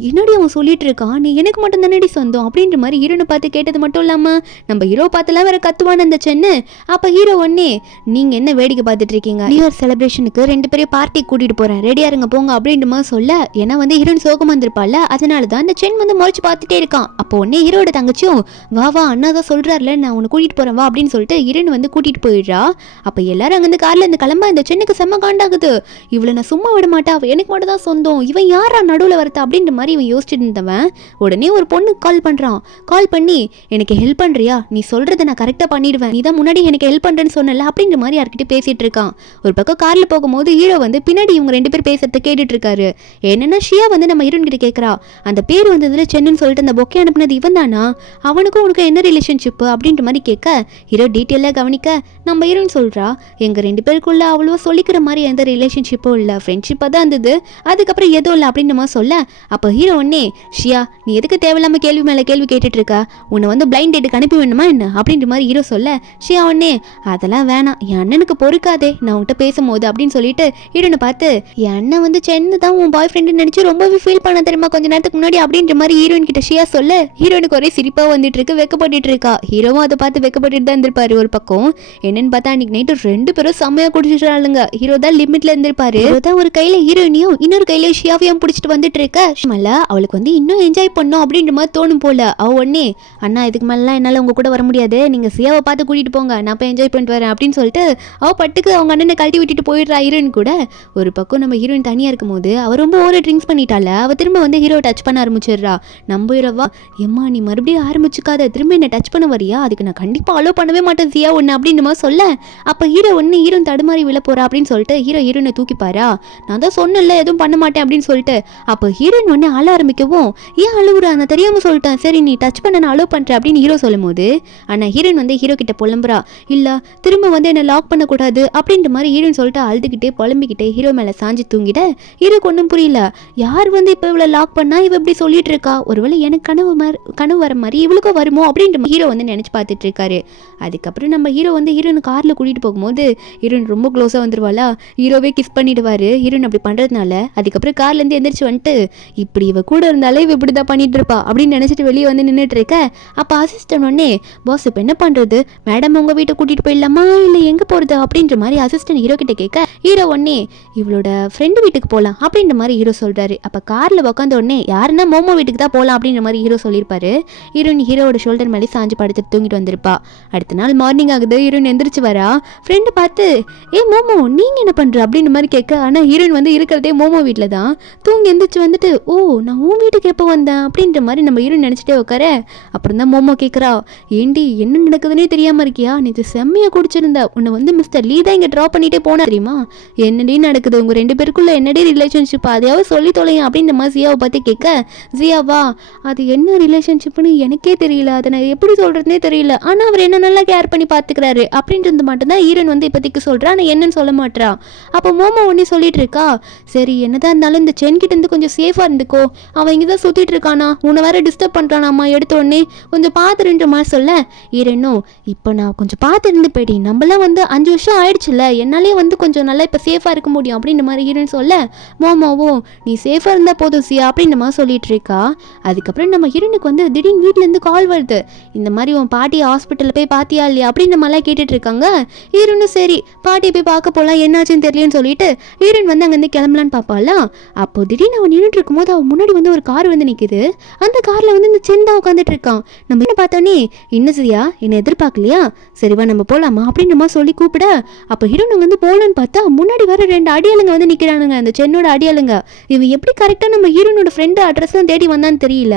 என்னடி அவன் சொல்லிட்டு இருக்கான், நீ எனக்கு மட்டும் தானடி சொந்தம் அப்படின்ற மாதிரி ஹீரோனை பார்த்து கேட்டது மட்டும் இல்லாமல் நம்ம ஹீரோ பார்த்துலாம் வேற கத்துவான அந்த சென்னு. அப்போ ஹீரோ ஒன்னே நீங்கள் என்ன வேடிக்கை பார்த்துட்டு இருக்கீங்க, நியூ இயர் செலிப்ரேஷனுக்கு 2 பேரையும் பார்ட்டிக்கு கூட்டிகிட்டு போகிறேன், ரெடியாக இருங்க போங்க அப்படின்ற மாதிரி சொல்ல ஏன்னா வந்து ஹீரோன் சோகமாக வந்திருப்பாள். அதனால தான் அந்த சென் வந்து முறைச்சு பார்த்துட்டே இருக்கான். அப்போ உடனே ஹீரோட தங்கச்சியும் வா வா அண்ணா தான் சொல்கிறார்ல நான் உன்னை கூட்டிகிட்டு போகிறேன் வா அப்படின்னு சொல்லிட்டு ஹீரோன் வந்து கூட்டிகிட்டு போயிடுறா. அப்போ எல்லாரும் அங்கேருந்து காரில் இந்த கிளம்ப இந்த சென்னுக்கு செம்ம காண்டாகுது. இவளை நான் சும்மா விட மாட்டா, எனக்கு மட்டும் தான் சொந்தம், இவன் யாரா நடுவில் வரத்த அப்படின்ற மாதிரி இவன் யோசிச்சுட்டு இருந்தவன் உடனே ஒரு பொண்ணுக்கு கால் பண்ணுறான். கால் பண்ணி எனக்கு ஹெல்ப் பண்ணுறியா, நீ சொல்கிறத நான் கரெக்டாக பண்ணிடுவேன், நீ தான் முன்னாடி எனக்கு ஹெல்ப் பண்ணுறேன்னு சொன்னல அப்படின்ற மாதிரி யார்கிட்ட பேசிகிட்டு இருக்கான். ஒரு பக்கம் காரில் போகும்போது ஹீரோ வந்து பின்னாடி இவங்க 2 பேர் பேசுறத கேட்டுட்டு இருக்காரு. என்னன்னா ஷியா வந்து நம்ம ஹீரோன் கிட்ட கேட்குறா அந்த பேர் வந்ததுல சென்னுன்னு சொல்லிட்டு அந்த பொக்கே அனுப்புனது இவன் தானா, அவனுக்கும் உனக்கு என்ன ரிலேஷன்ஷிப்பு அப்படின்ற மாதிரி கேட்க ஹீரோ டீட்டெயிலாக கவனிக்க நம்ம ஹீரோயின் சொல்கிறா எங்கள் 2 பேருக்குள்ள அவ்வளோ சொல்லிக்கிற மாதிரி எந்த ரிலேஷன்ஷிப்பும் இல்லை, ஃப்ரெண்ட்ஷிப்பாக தான் இருந்தது, அதுக்கப்புறம் எதுவும் இல்லை அப்படின்ற மாதிரி சொல்ல அப்போ ஹீரோ ஒன்னே ஷியா நீ எதுக்கு தேவையில்லாமல் கேள்வி மேலே கேள்வி கேட்டுட்டு இருக்கா, உன்னை வந்து பிளைண்ட் டேட்டுக்கு அனுப்பி வேணுமா என்ன அப்படின்ற மாதிரி ஹீரோ சொல்ல ஷியா ஒன்னே அதெல்லாம் வேணாம் என் அண்ணனுக்கு பொறுக்காதே நான் உன்கிட்ட பேசும்போது அப்படின்னு சொல்லிட்டு ஹீரோனை பார்த்து என் அண்ணன் வந்து சென்னு தான் உன் பாய் ஃப்ரெண்டு நினச்சி ரொம்பவே ஃபீல் பண்ண தெரியுமா கொஞ்ச நேரத்துக்கு முன்னாடி அப்படின்ற மாதிரி ஹீரோயின் கிட்ட ஷியா சொல்ல ஹீரோனுக்கு ஒரே சிரிப்பாக வந்துட்டு இருக்கு, வெக்கப்பட்டு இருக்கா. ஹீரோவும் அதை பார்த்து வெக்கப்பட்டு தான் இருந்திருப்பாரு. ஒரு பக்கம் என்னன்னு பார்த்தா அன்னைக்கு நைட்டு 2 பேரும் செம்மையாக குடிச்சிட்டாளுங்க. ஹீரோ தான் லிமிட்ல இருந்திருப்பாரு. அப்பதான் ஒரு கையில ஹீரோயினையும் இன்னொரு கையில ஷியாவையும் பிடிச்சிட்டு வந்துட்டு இருக்க. அவளுக்கு வந்து இன்னும் என்ஜாய் பண்ணும் அப்படின்ற மாதிரி தோணும் போல. அவ உடனே அண்ணா இதுக்கு மேலாம் என்னால உங்க கூட வர முடியாது, நீங்க சியாவை பார்த்து கூட்டிட்டு போங்க, நான் போய் என்ஜாய் பண்ணிட்டு வரேன் அப்படின்னு சொல்லிட்டு அவ பட்டுக்கு அவங்க அண்ணனை கழட்டி விட்டுட்டு போயிடுறா ஹீரோயின் கூட. ஒரு பக்கம் நம்ம ஹீரோயின் தனியா இருக்கும் போது அவ ரொம்ப ஓவர் ட்ரிங்க்ஸ் பண்ணிட்டால. அவ திரும்ப வந்து ஹீரோ டச் பண்ண ஆரம்பிச்சிடுறா. நம்ம ஹீரோவா எம்மா நீ மறுபடியும் ஆரம்பிச்சுக்காத, திரும்ப என்ன டச் பண்ண வரியா, அதுக்கு நான் கண்டிப்பா அலோ பண்ணவே மாட்டேன் சியா ஒன்னு அப்படின்னு மாதிரி சொல்ல. அப்ப ஹீரோ ஒன்னு ஹீரோயின் தடுமாறி விழ போறா அப்படின்னு சொல்லிட்டு ஹீரோயினை தூக்கிப்பாரா. நான் தான் சொன்னல எதுவும் பண்ண மாட்டேன் அப்படின்னு சொல்லிட்டு. அப்போ ஹீரோயின் ஒன்னு அழ ஆரம்பிக்கவும் ஏன் அழுகுறா, நான் தெரியாம சொல்லிட்டேன், சரி நீ டச் பண்ண நான் அலோ பண்றேன் அப்படின்னு ஹீரோ சொல்லும் போது ஆனா ஹீரோயின் வந்து ஹீரோ கிட்ட புலம்புறா. இல்ல திரும்ப வந்து என்ன லாக் பண்ணக்கூடாது அப்படின்ற மாதிரி ஹீரோயின் சொல்லிட்டு அழுதுகிட்டே புலம்பிக்கிட்டே ஹீரோ மேல சாஞ்சி தூங்கிட. ஹீரோக்கு ஒன்றும் புரியல, யார் வந்து இப்போ இவளை லாக் பண்ணா இவ இப்படி சொல்லிட்டு இருக்கா, ஒருவேளை எனக்கு கனவு வர மாதிரி இவளுக்கும் வருமோ அப்படின்ற ஹீரோ வந்து நினைச்சு பார்த்துட்டு இருக்காரு. அதுக்கப்புறம் நம்ம ஹீரோ வந்து ஹீரோயின் கார்ல கூட்டிட்டு போகும்போது ஹீரோயின் ரொம்ப க்ளோஸா வந்துருவாளா. ஹீரோவே கிஸ் பண்ணிடுவாரு. ஹீரோயின் அப்படி பண்றதுனால அதுக்கப்புறம் கார்ல இருந்து எந்திரிச்சு வந்துட்டு இப்படி இவ கூட இருந்தாலே இவ இப்படிதான் பண்ணிட்டு இருப்பா அப்படின்னு நினைச்சிட்டு வெளியே வந்து நின்றுட்டு இருக்க. அப்ப அசிஸ்டன்ட் உடனே பாஸ் இப்ப என்ன பண்றது, மேடம் உங்க வீட்டை கூட்டிட்டு போயிடலாமா இல்ல எங்க போறது அப்படின்ற மாதிரி அசிஸ்டன்ட் ஹீரோ கிட்ட கேட்க ஹீரோ உடனே இவளோட ஃப்ரெண்டு வீட்டுக்கு போகலாம் அப்படின்ற மாதிரி ஹீரோ சொல்றாரு. அப்ப கார்ல உட்காந்த உடனே யாருன்னா மோமோ வீட்டுக்கு தான் போகலாம் அப்படின்ற மாதிரி ஹீரோ சொல்லியிருப்பாரு. ஹீரோயின் ஹீரோட ஷோல்டர் மேலே சாஞ்சு படுத்துட்டு தூங்கிட்டு வந்திருப்பா. அடுத்த நாள் மார்னிங் ஆகுது. ஹீரோயின் எந்திரிச்சு வரா. ஃப்ரெண்டு பார்த்து ஏ மோமோ நீங்க என்ன பண்ற அப்படின்ற மாதிரி கேட்க. ஆனா ஹீரோயின் வந்து இருக்கிறதே மோமோ வீட்டுல தான். தூங்கி எந்திரிச்சு வந்துட்டு ஓ நான் உன் வீட்டுக்கு எப்போ வந்தேன் அப்படின்ற மாதிரி நம்ம ஹீரோயின் நினைச்சிட்டே உட்கார. அப்புறம் தான் மோமோ கேட்குறா, ஏண்டி என்ன நடக்குதுன்னே தெரியாம இருக்கியா, நேற்று செம்மையா குடிச்சிருந்த உன்னை வந்து மிஸ்டர் லீ தான் இங்கே ட்ராப் பண்ணிட்டே போனா தெரியுமா, என்னடி நடக்குது உங்க ரெண்டு பேருக்குள்ள என்னடி ரிலேஷன்ஷிப் அதையாவது சொல்லி தொலையும் அப்படின்ற மாதிரி ஜியாவை பார்த்து கேட்க. ஜியாவா அது என்ன ரிலேஷன்ஷிப்னு எனக்கே தெரியல, அதை நான் எப்படி சொல்றதுனே தெரியல, ஆனா அவர் என்ன நல்லா கேர் பண்ணி பார்த்துக்கிறாரு அப்படின்றது மட்டும்தான் ஹீரோயின் வந்து இப்போதைக்கு சொல்றா. ஆனால் என்னன்னு சொல்ல மாட்டா. அப்போ மோமோ ஒன்னே சொல்லிட்டு இருக்கா, சரி என்னதான் இருந்தாலும் இந்த சென் கிட்ட இருந்து கொஞ்சம் சேஃபா இருந்துக்கோ, அவன் இங்கே தான் சுத்திட்டு இருக்கானா, உன்னை வேற டிஸ்டர்ப் பண்றானாமா, எடுத்த உடனே கொஞ்சம் பார்த்துருன்ற மாதிரி சொல்ல. ஹீரோனும் இப்போ நான் கொஞ்சம் பார்த்து இருந்து போயிடி, நம்மளாம் வந்து 5 வருஷம் ஆயிடுச்சுல, என்னாலே வந்து கொஞ்சம் நல்லா இப்போ சேஃபா இருக்க முடியும் அப்படின்ற மாதிரி ஹீரோயின் சொல்ல. மோமோவோ நீ சேஃபா இருந்தா போதும் சியா அப்படின்ற மாதிரி சொல்லிட்டு இருக்கா. அதுக்கப்புறம் நம்ம ஹீரோனுக்கு வந்து திடீர்னு வீட்டுல இருந்து கால் வருது. இந்த மாதிரி உன் பாட்டி ஹாஸ்பிட்டல்ல போய் பாத்தியா இல்லையா அப்படின்ற மாதிரிலாம் கேட்டுட்டு இருக்காங்க. ஹீரோனும் சரி பாட்டியை போய் பார்க்க போலாம், என்னாச்சுன்னு தெரியலன்னு சொல்லிட்டு ஹீரோயின் வந்து அங்கேருந்து கிளம்பலான்னு பார்ப்பாளா. அப்போ திடீர்னு அவன் நின்றுட்டு இருக்கும்போது அவன் முன்னாடி வந்து ஒரு கார் வந்து நிற்குது. அந்த காரில் வந்து இந்த செந்தா உட்காந்துட்டு இருக்கான். நம்ம என்ன பார்த்தோன்னே இன்னும் சரியா என்னை எதிர்பார்க்கலையா, சரிவா நம்ம போகலாமா அப்படின்ற மாதிரி சொல்லி கூப்பிட. அப்போ ஹீரோன் வந்து போகலான்னு பார்த்தா முன்னாடி வர 2 அடியாளுங்க வந்து நிற்கிறானுங்க, அந்த சென்னோட அடியாளுங்க. இவன் எப்படி கரெக்டாக நம்ம ஹீரோனோட ஃப்ரெண்டு அட்ரஸ் தான் தேடி வந்தான்னு தெரியல.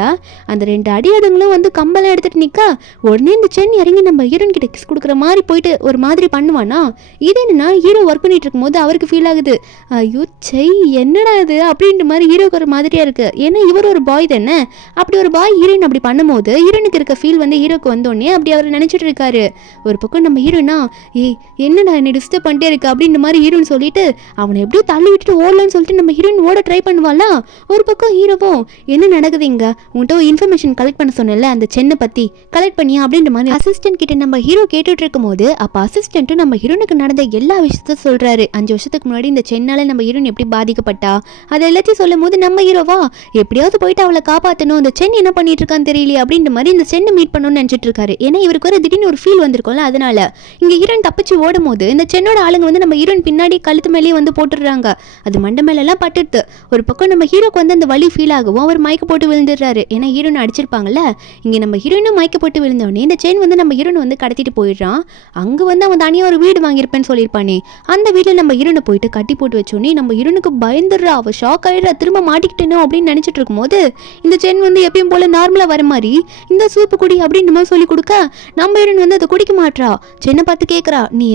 அந்த 2 அடியாளுங்களும் வந்து கம்பெல்லாம் எடுத்துட்டு நிற்க. உடனே இந்த சென் இறங்கி நம்ம ஹீரோன் கிட்ட கிஸ் கொடுக்குற மாதிரி போயிட்டு ஒரு மாதிரி பண்ணுவானா. இது என்னன்னா ஹீரோ ஒர்க் பண்ணிட்டு இருக்கும்போது அவருக்கு ஃபீல் ஆகுது, ஐயோ செய் என்னடா இது அப்படின்ற மாதிரி ஹீரோக்கு ஒரு மாதிரியா இருக்கு. ஏன்னா இவர் ஒரு பாய் தானே, அப்படி ஒரு பாய் ஹீரோயின் அப்படி பண்ணும்போது ஹீரோனுக்கு இருக்க ஃபீல் வந்து ஹீரோக்கு வந்தோடனே அப்படி அவர் நினைச்சிட்டு இருக்காரு. ஒரு பக்கம் நம்ம ஹீரோனா ஏய் என்னடா என்னை டிஸ்டர்ப் பண்ணிட்டே இருக்கு அப்படின்ற மாதிரி ஹீரோன்னு சொல்லிட்டு அவனை எப்படியோ தள்ளி விட்டுட்டு ஓடலான்னு சொல்லிட்டு நம்ம ஹீரோயின் ஓட ட்ரை பண்ணுவாளா. ஒரு பக்கம் ஹீரோவும் என்ன நடக்குது இங்க, உன்கிட்ட இன்ஃபர்மேஷன் கலெக்ட் பண்ண சொன்னல அந்த சென்னை பத்தி கலெக்ட் பண்ணியா அப்படின்ற மாதிரி அசிஸ்டன்ட் கிட்ட நம்ம ஹீரோ கேட்டுட்டு இருக்கும் போது அப்ப அசிஸ்டன்ட்டும் நம்ம ஹீரோனுக்கு நடந்த எல்லா விஷயத்த சொல்றாரு. 5 வருஷத்துக்கு முன்னாடி இந்த சென்னால நம்ம ஹீரோயின் எப்படி பாதிக்கப்பட்டா அதை எல்லாத்தையும் சொல்லும் போது நம்ம ஹீரோவா எப்படியாவது போயிட்டு அவளை காப்பாற்றணும், இந்த சென் என்ன பண்ணிட்டு இருக்கான்னு தெரியல அப்படின்ற மாதிரி இந்த சென்னை மீட் பண்ணணும்னு நினைச்சிட்டு இருக்காரு. ஏன்னா இவருக்கு ஒரு திடீர்னு ஒரு ஃபீல் வந்திருக்கும்ல, அதனால இங்க ஹீரோயின் தப்பிச்சு ஓடும் போது இந்த சென்னோட ஆளுங்க வந்து நம்ம ஹீரோயின் பின்னாடி கழுத்து மேலேயே வந்து போட்டுடுறாங்க. அது மண்டை மேல எல்லாம் பட்டுடுது. ஒரு பக்கம் நம்ம ஹீரோக்கு வந்து அந்த வலி ஃபீல் ஆகவும் அவர் மயக்க போட்டு விழுந்துடுறாரு. ஏன்னா ஹீரோயின் அடிச்சிருப்பாங்கல்ல, இங்க நம்ம ஹீரோயினும் மயக்க போட்டு விழுந்தோடனே இந்த சென் வந்து நம்ம ஹீரோயின் வந்து கடத்திட்டு போயிடுறான். அங்க வந்து அவன் தனியாக ஒரு வீடு வாங்கியிருப்பேன்னு சொல்லியிருப்பானே, அந்த வீட்டில் நம்ம ஹீரோனை போயிட்டு கட்டி போட்டு வச்சோடனே நம்ம ஹீரோனுக்கு பயந்துடுறா, அவ ஷாக் ஆயிடுறா, திரும்ப மாட்டிக்கிட்டேனோ அப்படின்னு நினைச்சிட்டு இருக்கும் போது இந்த சென் வந்து எப்பயும் போல நார்மலா வர மாதிரி இந்த சூப்பு குடி அப்படின்னு மாதிரி சொல்லி கொடுக்க நம்ம ஹீரோயின் வந்து அதை குடிக்க மாட்றா. சென்னை பார்த்து கேட்கறா, நீ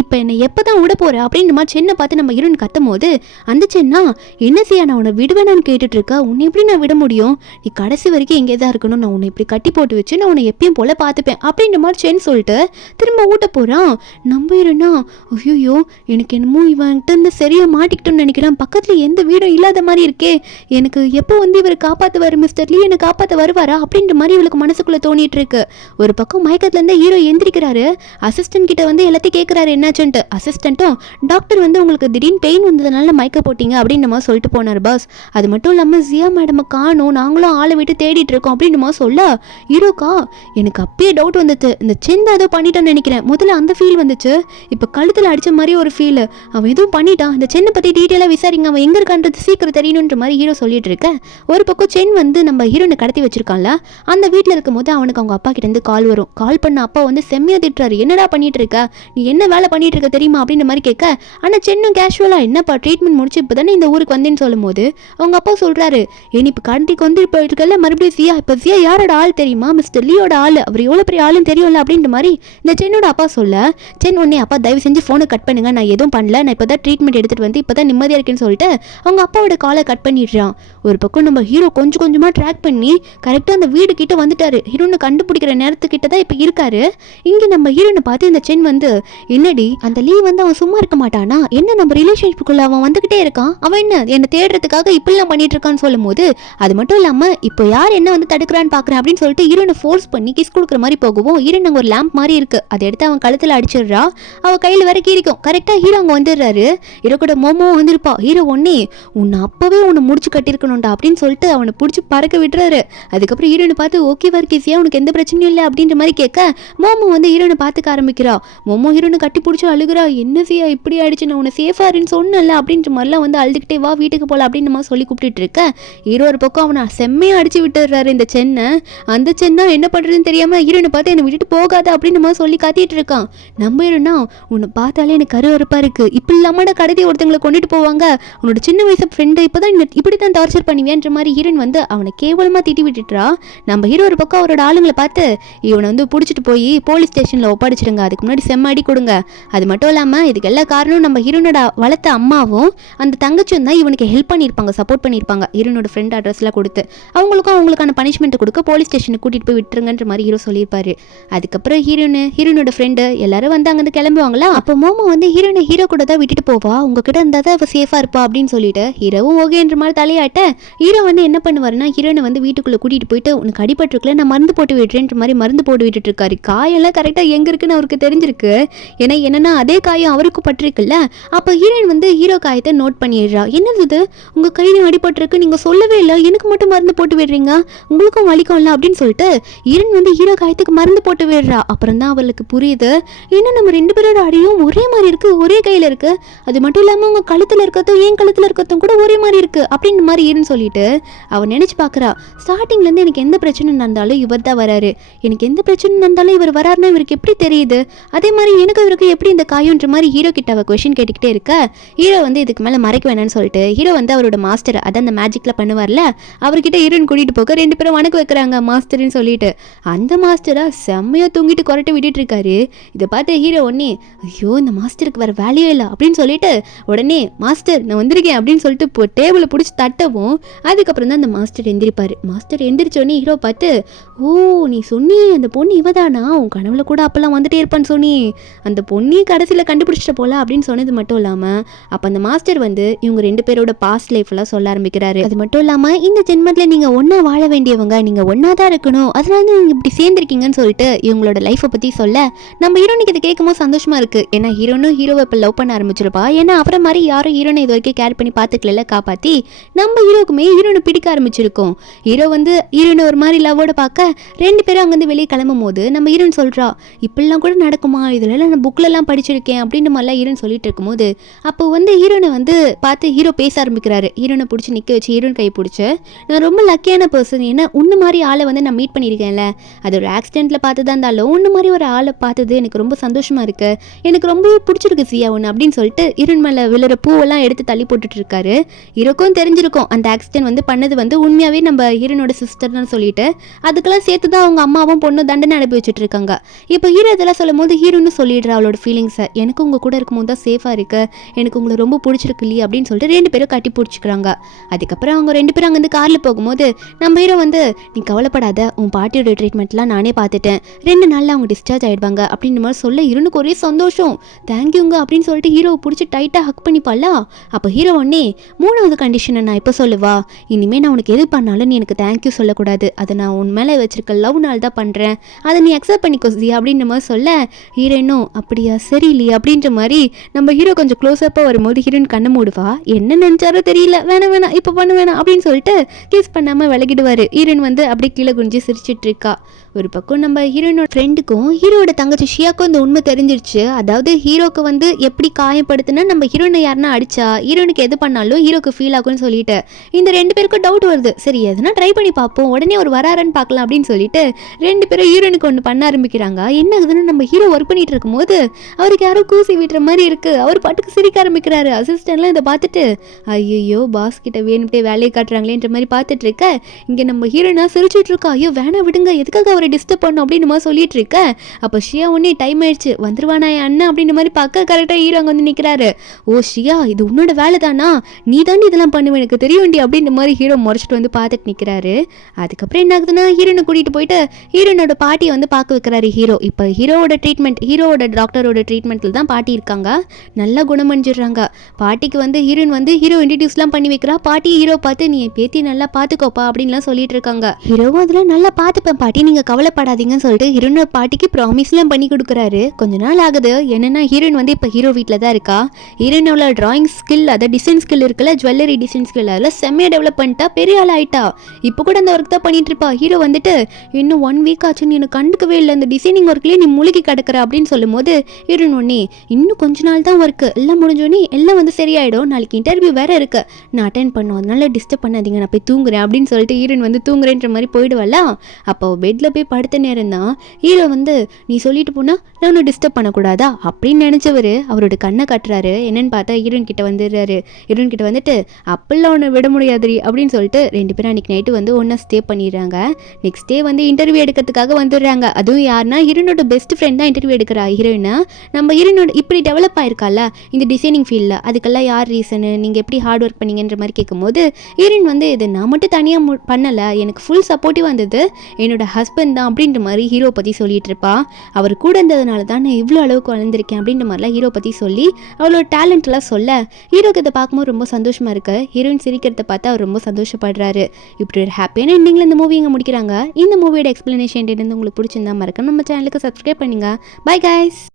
இப்ப என்னை எப்பதான் விட போற அப்படின்னு மாதிரி சென்னை பார்த்து நம்ம ஹீரோயின் கத்தும் போது அந்த சென்னா என்ன செய்ய நான் உன்னை விடுவேனான்னு கேட்டுட்டு இருக்க, உன்னை எப்படி நான் விட முடியும், நீ கடைசி வரைக்கும் எங்கே தான் இருக்கணும், நான் உன்னை இப்படி கட்டி போட்டு வச்சு நான் உன்னை எப்பயும் போல பார்த்துப்பேன் அப்படின்ற மாதிரி சென் சொல்லிட்டு திரும்ப ஊட்ட போறான். நம்ம ஹீரோனா ஐயோ எனக்கு என்னமோ இவன்கிட்ட இருந்து சரியா மாட்டிக்கிட்டோன்னு நினைக்கிறேன், பக்கத்துல எந்த வீடும் இல்லாத மாதிரி இருக்கே, எனக்கு எப்போ வந்து இவர் காப்பாற்றுவார் மிஸ்டர் லீ என்னை காப்பாற்ற வருவாரா அப்படின்ற மாதிரி இவளுக்கு மனசுக்குள்ள தோணிட்டு இருக்கு. ஒரு பக்கம் மயக்கத்துல இருந்து ஹீரோ எந்திரிக்கிறாரு. அசிஸ்டன்ட் கிட்ட வந்து எல்லாத்தையும் கேட்கிறாரு என்னாச்சுன்ட்டு. அசிஸ்டன்ட்டும் டாக்டர் வந்து உங்களுக்கு திடீர்னு பெயின் வந்ததுனால மயக்க போட்டீங்க அப்படின்னு மாதிரி சொல்லிட்டு போனார் பாஸ். அது மட்டும் இல்லாமல் ஜியா மேடமை காணும், நாங்களும் ஆளை விட்டு தேடிட்டு இருக்கோம் அப்படின்னு மாதிரி சொல்ல ஹீரோக்கா எனக்கு அப்பயே டவுட் வந்துச்சு, இந்த செந்தா ஏதோ பண்ணிட்டான்னு நினைக்கிறேன். முதல்ல அந்த ஃபீல் வந்துச்சு, இப்போ கழுத்தில் அடித்த மாதிரி ஒரு ஃபீல், அவன் எதுவும் பண்ணிட்டான், இந்த சென்னை பற்றி டீட்டெயிலாக விசாரிங்க, அவன் எங்கே இருக்கான்றது சீக்கிரம் தெரியணுன்ற மாதிரி ஹீரோ சொல்லிட்டு இருக்க. ஒரு பக்கம் சென் வந்து நம்ம ஹீரோனை கடத்தி வச்சிருக்கான்ல, அந்த வீட்டில் இருக்கும் போது அவனுக்கு அவங்க அப்பா கிட்டேருந்து கால் வரும். கால் பண்ண அப்பா வந்து செம்மையா திட்டுறாரு. என்னடா பண்ணிட்டு இருக்க, நீ என்ன வேலை பண்ணிட்டு இருக்க தெரியுமா அப்படின்ற மாதிரி கேட்க, ஆனால் சென்னும் கேஷுவலாக என்னப்பா ட்ரீட்மெண்ட் முடிச்சு இப்போ தானே இந்த ஊருக்கு வந்தேன்னு சொல்லும் போது அவங்க அப்பா சொல்கிறாரு, ஏன் இப்போ கடத்திக்கு வந்து இப்போ இருக்கல மறுபடியும் சியா, இப்போ சியா யாரோட ஆள் தெரியுமா, மிஸ்டர் லீயோட ஆள், அவர் எவ்வளோ பெரிய ஆளுன்னு தெரியும்ல அப்படின்ற மாதிரி இந்த சென்னோட அப்பா சொல்ல, சென் உடனே அப்பா தயவு செஞ்சு ஃபோனை கட் பண்ணுங்க, நான் எதுவும் பண்ணல, நான் இப்போ தான் ட்ரீட்மெண்ட் எடுத்துகிட்டு வந்து இப்போ தான் நிம்மதியாக இருக்கேன்னு சொல்லிட்டு அவங்க அப்பாவோட காலை கட் பண்ணிடுறான். ஒரு பக்கம் நம்ம ஹீரோ கொஞ்சம் கொஞ்சமாக ட்ராக் பண்ணி கரெக்டாக அந்த வீடு கிட்ட வந்துட்டாரு. ஹீரோனை கண்டுபிடிக்கிற நேரத்துக்கிட்ட தான் இப்போ இருக்காரு. இங்கே நம்ம ஹீரோனை பார்த்து இந்த சென் வந்து, என்னடி அந்த லீ வந்து அவன் சும்மா இருக்க மாட்டானா, என்ன நம்ம ரிலேஷன்ஷிப்புக்குள்ள அவன் வந்துகிட்டே இருக்கான், அவன் என்ன என்னை தேடுறதுக்காக இப்படிலாம் பண்ணிட்டு இருக்கான்னு சொல்லும் போது, அது மட்டும் இல்லாமல் இப்போ யார் என்ன வந்து தடுக்கிறான்னு பார்க்குறேன் அப்படின்னு சொல்லிட்டு ஹீரோனை ஃபோர்ஸ் பண்ணி கிஸ் கொடுக்குற மாதிரி போகவும், ஹீரோன் அங்கே ஒரு லேம்ப் மாதிரி இருக்கு, அதை எடுத்து அவன் கழுத்தில் அடிச்சிடுறா. அவள் கையில் வேற கீரிக்கும். கரெக்டாக ஹீரோ அங்கே வந்துடுறாரு. ஹீரோ கூட மோமோ வந்திருப்பா. ஹீரோ ஒன்னே உன்னை அப்பவே உன்னை முடிச்சு கட்டியிருக்கணும்டா அப்படின்னு சொல்லிட்டு அவனை பிடிச்சி பறக்க விட்டுறாரு. அதுக்கப்புறம் ஹீரோனை பார்த்து ஓகேவா இருக்கேசியா, உனக்கு எந்த பிரச்சனையும் இல்லை அப்படின்ற மாதிரி கேட்க, மோமோ வந்து ஹீரோனை பார்த்துக்க ஆரம்பிக்கிறா. மோமோ ஹீரோனை கட்டி பிடிச்சி அழுகிறா. என்ன செய்யா இப்படி ஆயிடுச்சு, நான் உன்னை சேஃபா இருன்னு சொன்னல அப்படின்ற மாதிரிலாம் வந்து அழுதுகிட்டே வா வீட்டுக்கு போல அப்படின்னு மாதிரி சொல்லி கூப்பிட்டு இருக்க. ஹீரோ ஒரு பக்கம் அவனை செம்மையா அடிச்சு விட்டுறாரு இந்த சென்னை. அந்த சென்னா என்ன பண்றதுன்னு தெரியாம ஹீரோனை பார்த்து என்னை விட்டுட்டு போகாத அப்படின்னு மாதிரி சொல்லி காத்திட்டு இருக்கான். நம்ம ஹீரோனா, உன்னை பார்த்தாலே எனக்கு கருவறுப்பா இருக்கு, இப்படி இல்லாம கடத்தி ஒருத்தங்களை கொண்டுட்டு போவாங்க, உன்னோட சின்ன வயசு ஃப்ரெண்டு இப்பதான் இப்படித்தான் டார்ச்சர் பண்ணுவேன்ற மாதிரி ஹீரோன் வந்து அவனை கேவலமா திட்டி விட்டுட்டா. நம்ம ஹீரோ ஒரு பக்கம் அவரோட ஆளுங்களை பார்த்து, இவனை வந்து பிடிச்சிட்டு போய் போலீஸ் ஸ்டேஷன்ல ஒப்படைச்சிடுங்க, அதுக்கு முன்னாடி செம்ம அடி கொடுங்க. அது மட்டும் இல்லாம இதுக்கு எல்லா காரணம் நம்ம ஹீரோனோட வளர்த்த அம்மாவும் அந்த தங்கச்சியும் தான் இவனுக்கு ஹெல்ப் பண்ணியிருப்பாங்க, சப்போர்ட் பண்ணியிருப்பாங்க. ஹீரோனோட ஃப்ரெண்ட் அட்ரஸ்லாம் கொடுத்து அவங்களுக்கான பனிஷ்மெண்ட் கொடுக்க போலீஸ் ஸ்டேஷனுக்கு கூட்டிட்டு போய் விட்டுருங்கன்ற மாதிரி ஹீரோ சொல்லியிருப்பாரு. அதுக்கப்புறம் ஹீரோனோட ஃப்ரெண்டு எல்லாரும் வந்து அங்கிருந்து கிளம்புவாங்களா. அப்போ மோமோ வந்து ஹீரோ கூட தான் விட்டுட்டு போவா, உங்ககிட்ட இருந்தா தான் அவ சேஃபா இருப்பா அப்படின்னு சொல்லிட்டு ஹீரோவும் ஓகேன்ற மாதிரி தலையாட்ட, ஹீரோ வந்து என்ன பண்ணுவாருன்னா ஹீரோனை வந்து வீட்டுக்குள்ள கூட்டிட்டு போயிட்டு, உனக்கு அடிபட்டுருக்குல, நான் மருந்து போட்டு விடுறேன்ற மாதிரி மருந்து போட்டு விட்டுட்டு இருக்காரு. காயெல்லாம் கரெக்டா எங்க இருக்குன்னு அவருக்கு தெரிஞ்சிருக்கு. ஏன்னா என்னன்னா அதே காயம் அவருக்கு பட்டிருக்குல்ல. அப்போ ஹீரோயின் வந்து ஹீரோ காயத்தை நோட் பண்ணிடுறா. என்னது இது, உங்க கையில அடிபட்டிருக்கு, நீங்க சொல்லவே இல்லை, எனக்கு மட்டும் மருந்து போட்டு விடுறீங்க, உங்களுக்கும் வலிக்கும்ல அப்படின்னு சொல்லிட்டு ஹீரோயின் வந்து ஹீரோ காயத்துக்கு மருந்து போட்டு விடுறா. அப்புறம் தான் அவளுக்கு புரியுது, ஏன்னா நம்ம ரெண்டு பேரோட அடியும் ஒரே மாதிரி இருக்கு, ஒரே கையில இருக்கு, அது மட்டும் இல்லாம உங்க கழுத்துல இருக்கிறதும் என் கழுத்துல இருக்கிறதும் கூட ஒரே மாதிரி இருக்கு அப்படின்னு மாதிரி இருன்னு சொல்லிட்டு அவன் நினைச்சு பாக்குறா. ஸ்டார்டிங்ல இருந்து எனக்கு எந்த பிரச்சனை நடந்தாலும் இவர் தான் வராரு, எனக்கு எந்த பிரச்சனை நடந்தாலும் இவர் வராருன்னா இவருக்கு எப்படி தெரியுது, அதே மாதிரி எனக்கு இவருக்கு எப்படி இந்த காயம்ன்ற மாதிரி ஹீரோ கிட்ட அவ கொஸ்டின் கேட்டுக்கிட்டே இருக்க. ஹீரோ வந்து இதுக்கு மேல மறைக்க வேணாம்னு சொல்லிட்டு ஹீரோ வந்து அவரோட மாஸ்டர், அதான் அந்த மேஜிக்ல பண்ணுவார்ல, அவர்கிட்ட ஹீரோயின் கூட்டிட்டு போக ரெண்டு பேரும் வணக்க வைக்கிறாங்க மாஸ்டர்னு சொல்லிட்டு. அந்த மாஸ்டரா செம்மையா தூங்கிட்டு கொரட்டை விட்டுட்டு இருக்காரு. இதை பார்த்து ஹீரோ உடனே, ஐயோ இந்த மாஸ்டருக்கு வேற வேலையே இல்லை அப்படின்னு சொல்லிட்டு உடனே மாஸ்டர் நான் வந்திருக்கேன் அப்படின்னு சொல்லிட்டு இப்போ டேபிளை பிடிச்சி தட்டவும், அதுக்கப்புறம் தான் அந்த மாஸ்டர் எந்திரிப்பாரு. மாஸ்டர் எந்திரிச்சோடனே ஹீரோ பார்த்து, ஓ நீ சொன்னி அந்த பொண்ணு இவதானா, உன் கனவுல கூட அப்பெல்லாம் வந்துட்டே இருப்பான்னு சொன்னி, அந்த பொண்ணையும் கடைசியில் கண்டுபிடிச்சிட்ட போல அப்படின்னு சொன்னது மட்டும் இல்லாமல் அப்போ அந்த மாஸ்டர் வந்து இவங்க ரெண்டு பேரோட பாஸ்ட் லைஃப்லாம் சொல்ல ஆரம்பிக்கிறாரு. அது மட்டும் இல்லாமல் இந்த ஜென்மத்தில் நீங்கள் ஒன்றா வாழ வேண்டியவங்க, நீங்கள் ஒன்றா தான் இருக்கணும், அதனால தான் நீங்கள் இப்படி சேர்ந்துருக்கீங்கன்னு சொல்லிட்டு இவங்களோட லைஃப்பை பற்றி சொல்ல, நம்ம ஹீரோனுக்கு இதை கேட்கும்போது சந்தோஷமா இருக்கு. ஏன்னா ஹீரோனும் ஹீரோவை இப்போ லவ் பண்ண ஆரம்பிச்சிருப்பா. ஏன்னா அவரை மாதிரி யாரும் ஹீரோனை இது வரைக்கும் கேர் பண்ணி பார்த்துக்கல, காப்பாற்றி நம்ம ஹீரோக்குமே ஹீரோனை பிடிக்க ஆரம்பிச்சிருக்கோம். ஹீரோ வந்து ஹீரோனை ஒரு மாதிரி லவ்வோட பார்க்க ரெண்டு பேரும் அங்கேருந்து வெளியே கிளம்பும் போது நம்ம ஹீரோன் சொல்கிறா, இப்படிலாம் கூட நடக்குமா, இதெல்லாம் நான் புக்கிலலாம் படிச்சிருக்கேன் அப்படின்னு மாதிரிலாம் ஹீரோன் சொல்லிட்டு இருக்கும்போது அப்போ வந்து ஹீரோனை வந்து பார்த்து ஹீரோ பேச ஆரம்பிக்கிறாரு. ஹீரோனை பிடிச்சி நிற்க வச்சு ஹீரோன் கை பிடிச்சி, நான் ரொம்ப லக்கியான பர்சன், ஏன்னா உன்ன மாதிரி ஆளை வந்து நான் மீட் பண்ணியிருக்கேன்ல, அது ஒரு ஆக்சிடென்ட்டில் பார்த்து தான் இருந்தாலும் உன்ன மாதிரி ஒரு ஆளை பார்த்தது எனக்கு ரொம்ப சந்தோஷமாக இருக்குது, எனக்கு ரொம்பவே பிடிச்சிருக்கு சியா ஒன்று அப்படின்னு சொல்லிட்டு ஹீரோன் மேலே விழுற பூவெல்லாம் எடுத்து தள்ளி போட்டுட்டு இருக்காரு. ஹீரோக்கும் தெரிஞ்சிருக்கும் அந்த ஆக்சிடென்ட் வந்து பண்ணது வந்து உண்மையாகவே நம்ம ஹீரோனோட சிஸ்டர்னு சொல்லிட்டு அதுக்கெல்லாம் சேர்த்து தான் அவங்க அம்மாவும் பொண்ணு தண்டனை அனுப்பி வச்சுட்டு இருக்காங்க. இப்போ ஹீரோ இதெல்லாம் சொல்லும் போது ஹீரோன்னு சொல்லிடுறா அவளோட ஃபீலிங்ஸை, எனக்கு உங்கள் கூட இருக்கும்போது தான் சேஃபாக இருக்கு, எனக்கு உங்களை ரொம்ப பிடிச்சிருக்கு இல்லையா அப்படின்னு சொல்லிட்டு ரெண்டு பேரும் கட்டி பிடிச்சிக்கிறாங்க. அதுக்கப்புறம் அவங்க ரெண்டு பேரும் அங்கேருந்து காரில் போகும்போது நம்ம ஹீரோ வந்து, நீ கவலைப்படாத, உன் பாட்டியோட ட்ரீட்மெண்ட்லாம் நானே பார்த்துட்டேன், 2 நாளில் அவங்க டிஸ்சார்ஜ் ஆகிடுவாங்க அப்படின்ற மாதிரி சொல்ல ஹீரோனுக்கு ஒரே சந்தோஷம், தேங்க்யூங்க அப்படின்னு சொல்லிட்டு ஹீரோவை பிடிச்சி டைட்டாக ஹக் பண்ணிப்பாளா. அப்போ ஹீரோ ஒன்னே, 3வது கண்டிஷனை நான் இப்போ சொல்லுவா, இனிமேல் நான் உனக்கு எது பண்ணாலும் நீ எனக்கு தேங்க்யூ சொல்லக்கூடாது, அதை நான் உன் மேலே வச்சிருக்க லவ் நாள் தான் பண்ணுறேன், அதை நீ அக்செப்ட் பண்ணிக்கோ ஜி அப்படின்ற மாதிரி சொல்ல ஹீரோயினும் அப்படியா சரி இல்லையா அப்படின்ற மாதிரி நம்ம ஹீரோ கொஞ்சம் க்ளோஸ்அப்பாக வரும்போது ஹீரோயின் கண்ணை மூடுவா. என்ன நினச்சாரோ தெரியல, வேணாம் இப்போ பண்ண வேணாம் அப்படின்னு சொல்லிட்டு கிஸ் பண்ணாமல் விலகிடுவார். ஹீரோயின் வந்து அப்படியே கீழே குனிஞ்சு சிரிச்சிட்டு இருக்கா. ஒரு பக்கம் நம்ம ஹீரோயினோட ஃப்ரெண்டுக்கும் ஹீரோட தங்கச்சி ஷியாக்கும் இந்த உண்மை தெரிஞ்சிருச்சு. அதாவது ஹீரோக்கு வந்து எப்படி காயப்படுத்துனா நம்ம ஹீரோனை யாருன்னா அடிச்சா ஹீரோனுக்கு எது பண்ணாலும் ஹீரோக்கு ஃபீல் ஆகும்னு சொல்லிட்டு இந்த 2 பேருக்கும் டவுட் வருது. சரி எதுனா ட்ரை பண்ணி பார்ப்போம், உடனே ஒரு வராருன்னு பார்க்கலாம் அப்படின்னு சொல்லிட்டு 2 பேரும் ஹீரோனுக்கு ஒன்று பண்ண ஆரம்பிக்கிறாங்க. என்ன ஆகுதுன்னு நம்ம ஹீரோ ஒர்க் பண்ணிட்டு இருக்கும்போது அவருக்கு யாரோ கூசி விட்டுற மாதிரி இருக்கு. அவர் பாட்டுக்கு சிரிக்க ஆரம்பிக்கிறாரு. அசிஸ்டன்ட்லாம் இதை பார்த்துட்டு ஐயோ பாஸ் கிட்ட வேணும்ட்டே வேலையை காட்டுறாங்களேன்ற மாதிரி பார்த்துட்டு இருக்க, இங்கே நம்ம ஹீரோனா சிரிச்சுட்டு இருக்கா. ஐயோ வேணா விடுங்க, எதுக்காக அவரை டிஸ்டர்ப் பண்ணும் அப்படின்னு நம்ம சொல்லிட்டு இருக்க, அப்போ ஷியா ஒன்னே டைம் ஆயிடுச்சு வந்துருவானா என் அண்ணன் அப்படின்ற மாதிரி பார்க்க கரெக்டாக ஹீரோ அங்கே வந்து நிற்கிறாரு. ஓ ஷியா இது உன்னோட வேலை தானா, நீ தாண்டி இதெல்லாம் பண்ணுவேன் எனக்கு தெரியும்டி அப்படின்ற மாதிரி ஹீரோ முறைச்சிட்டு வந்து பார்த்துட்டு நிற்கிறாரு. அதுக்கப்புறம் என்ன ஆகுதுன்னா ஹீரோனை கூட்டிகிட்டு போயிட்டு ஹீரோனோட பாட்டியை வந்து பார்க்க வைக்கிறாரு ஹீரோ. இப்போ ஹீரோவோட ட்ரீட்மெண்ட், ஹீரோவோட டாக்டரோட ட்ரீட்மெண்ட்டில் தான் பாட்டி இருக்காங்க. நல்லா குணமடைஞ்சிடுறாங்க. பாட்டிக்கு வந்து ஹீரோயின் வந்து ஹீரோ இன்ட்ரடியூஸ்லாம் பண்ணி வைக்கிறா. பாட்டி ஹீரோ பார்த்து நீ பேத்தி நல்லா பார்த்துக்கோப்பா அப்படின்லாம் சொல்லிட்டு இருக்காங்க. ஹீரோவும் அதில் நல்லா பார்த்துப்பேன் பாட்டி, நீங்கள் கவலைப்படாதீங்கன்னு சொல்லிட்டு ஹீரோனோட பாட்டிக்கு ப்ராமிஸ்லாம் பண்ணி கொடுக்குறாரு. கொஞ்ச நாள் ஆகுது. என்னன்னா ஹீரோயின் வந்து இப்போ ஹீரோ வீட்டில் தான் இருக்கா. ஹீரோனோட டிராயிங் ஸ்கில், அதாவது டிசைன் ஸ்கில் இருக்குல்ல, ஜுவல்லரி டிசைன் ஸ்கில், அதில் செம்மையாக டெவலப் பண்ணிட்டா, பெரிய ஆள் ஆயிட்டா. இப்போ கூட அந்த ஒர்க் தான் பண்ணிட்டு இருப்பா. ஹீரோ வந்துட்டு இன்னும் 1 வீக் ஆச்சுன்னு எனக்கு கண்டுக்கவே இல்லை, இந்த டிசைனிங் ஒர்க்லேயே நீ மூழ்கி கிடக்குற அப்படின்னு சொல்லும் போது ஹீரோயின் ஒன்னே இன்னும் கொஞ்ச நாள் தான் ஒர்க்கு, எல்லாம் முடிஞ்சோடனே எல்லாம் வந்து சரியாயிடும், நாளைக்கு இன்டர்வியூ வேற இருக்கு, நான் அட்டென்ட் பண்ணும், அதனால டிஸ்டர்ப் பண்ணாதீங்க, நான் போய் தூங்குறேன் அப்படின்னு சொல்லிட்டு ஹீரோயின் வந்து தூங்குறேன்ற மாதிரி போயிடுவல்ல. அப்போ பெட்டில் போய் படுத்த நேரம் தான் ஹீரோ வந்து நீ சொல்லிட்டு போனா நான் ஒன்றும் டிஸ்டர்ப் பண்ணக்கூடாதா அப்படின்னு நினச்சவர் அவரோட கண்ணை கட்டுறாரு. என்னன்னு பார்த்தா ஹீரோயின் கிட்ட வந்துடுறாரு. ஹீரோயின் கிட்ட வந்துட்டு அப்பெல்லாம் ஒன்று விட முடியாதுரி அப்படின்னு சொல்லிட்டு 2 பேரும் அன்றைக்கி நைட்டு வந்து ஒன்றா ஸ்டே பண்ணிடுறாங்க. நெக்ஸ்ட் டே வந்து இன்டர்வியூ எடுக்கிறதுக்காக வந்துடுறாங்க. அதுவும் யாருன்னா ஹீரோனோட பெஸ்ட் ஃப்ரெண்ட் தான் இன்டர்வியூ எடுக்கிறா. ஹீரோயினா நம்ம ஹீரோனோட இப்படி டெவலப் ஆயிருக்கால இந்த டிசைனிங் ஃபீல்டில், அதுக்கெல்லாம் யார் ரீசனு, நீங்கள் எப்படி ஹார்ட் ஒர்க் பண்ணீங்கன்ற மாதிரி கேட்கும்போது ஹீரோயின் வந்து இது நான் மட்டும் தனியாக பண்ணலை, எனக்கு ஃபுல் சப்போர்ட்டிவ் வந்தது என்னோட ஹஸ்பண்ட் தான் அப்படின்ற மாதிரி ஹீரோ பற்றி சொல்லிட்டு இருப்பா. அவர் கூட இருந்ததுனால தான் நான் இவ்வளோ அளவுக்கு வளர்ந்துருக்கேன் அப்படின்ற மாதிரிலாம் ஹீரோ பற்றி சொல்லி அவளோட டேலண்ட்லாம் சொல்ல ஹீரோக்கு இதை பார்க்கும்போது ரொம்ப சந்தோஷமாக இருக்கு. ஹீரோயின் சிரிக்கிறத பார்த்து அவர் ரொம்ப சந்தோஷப்படுறாரு. இப்படி ஒரு ஹாப்பியான எண்டிங்கில் இந்த மூவி இங்கே முடிக்கிறாங்க. இந்த மூவியோட எக்ஸ்பிளனேஷன் உங்களுக்கு பிடிச்சிருந்தா மறக்காம நம்ம சேனலுக்கு சப்ஸ்கிரைப் பண்ணுங்க. Bye guys.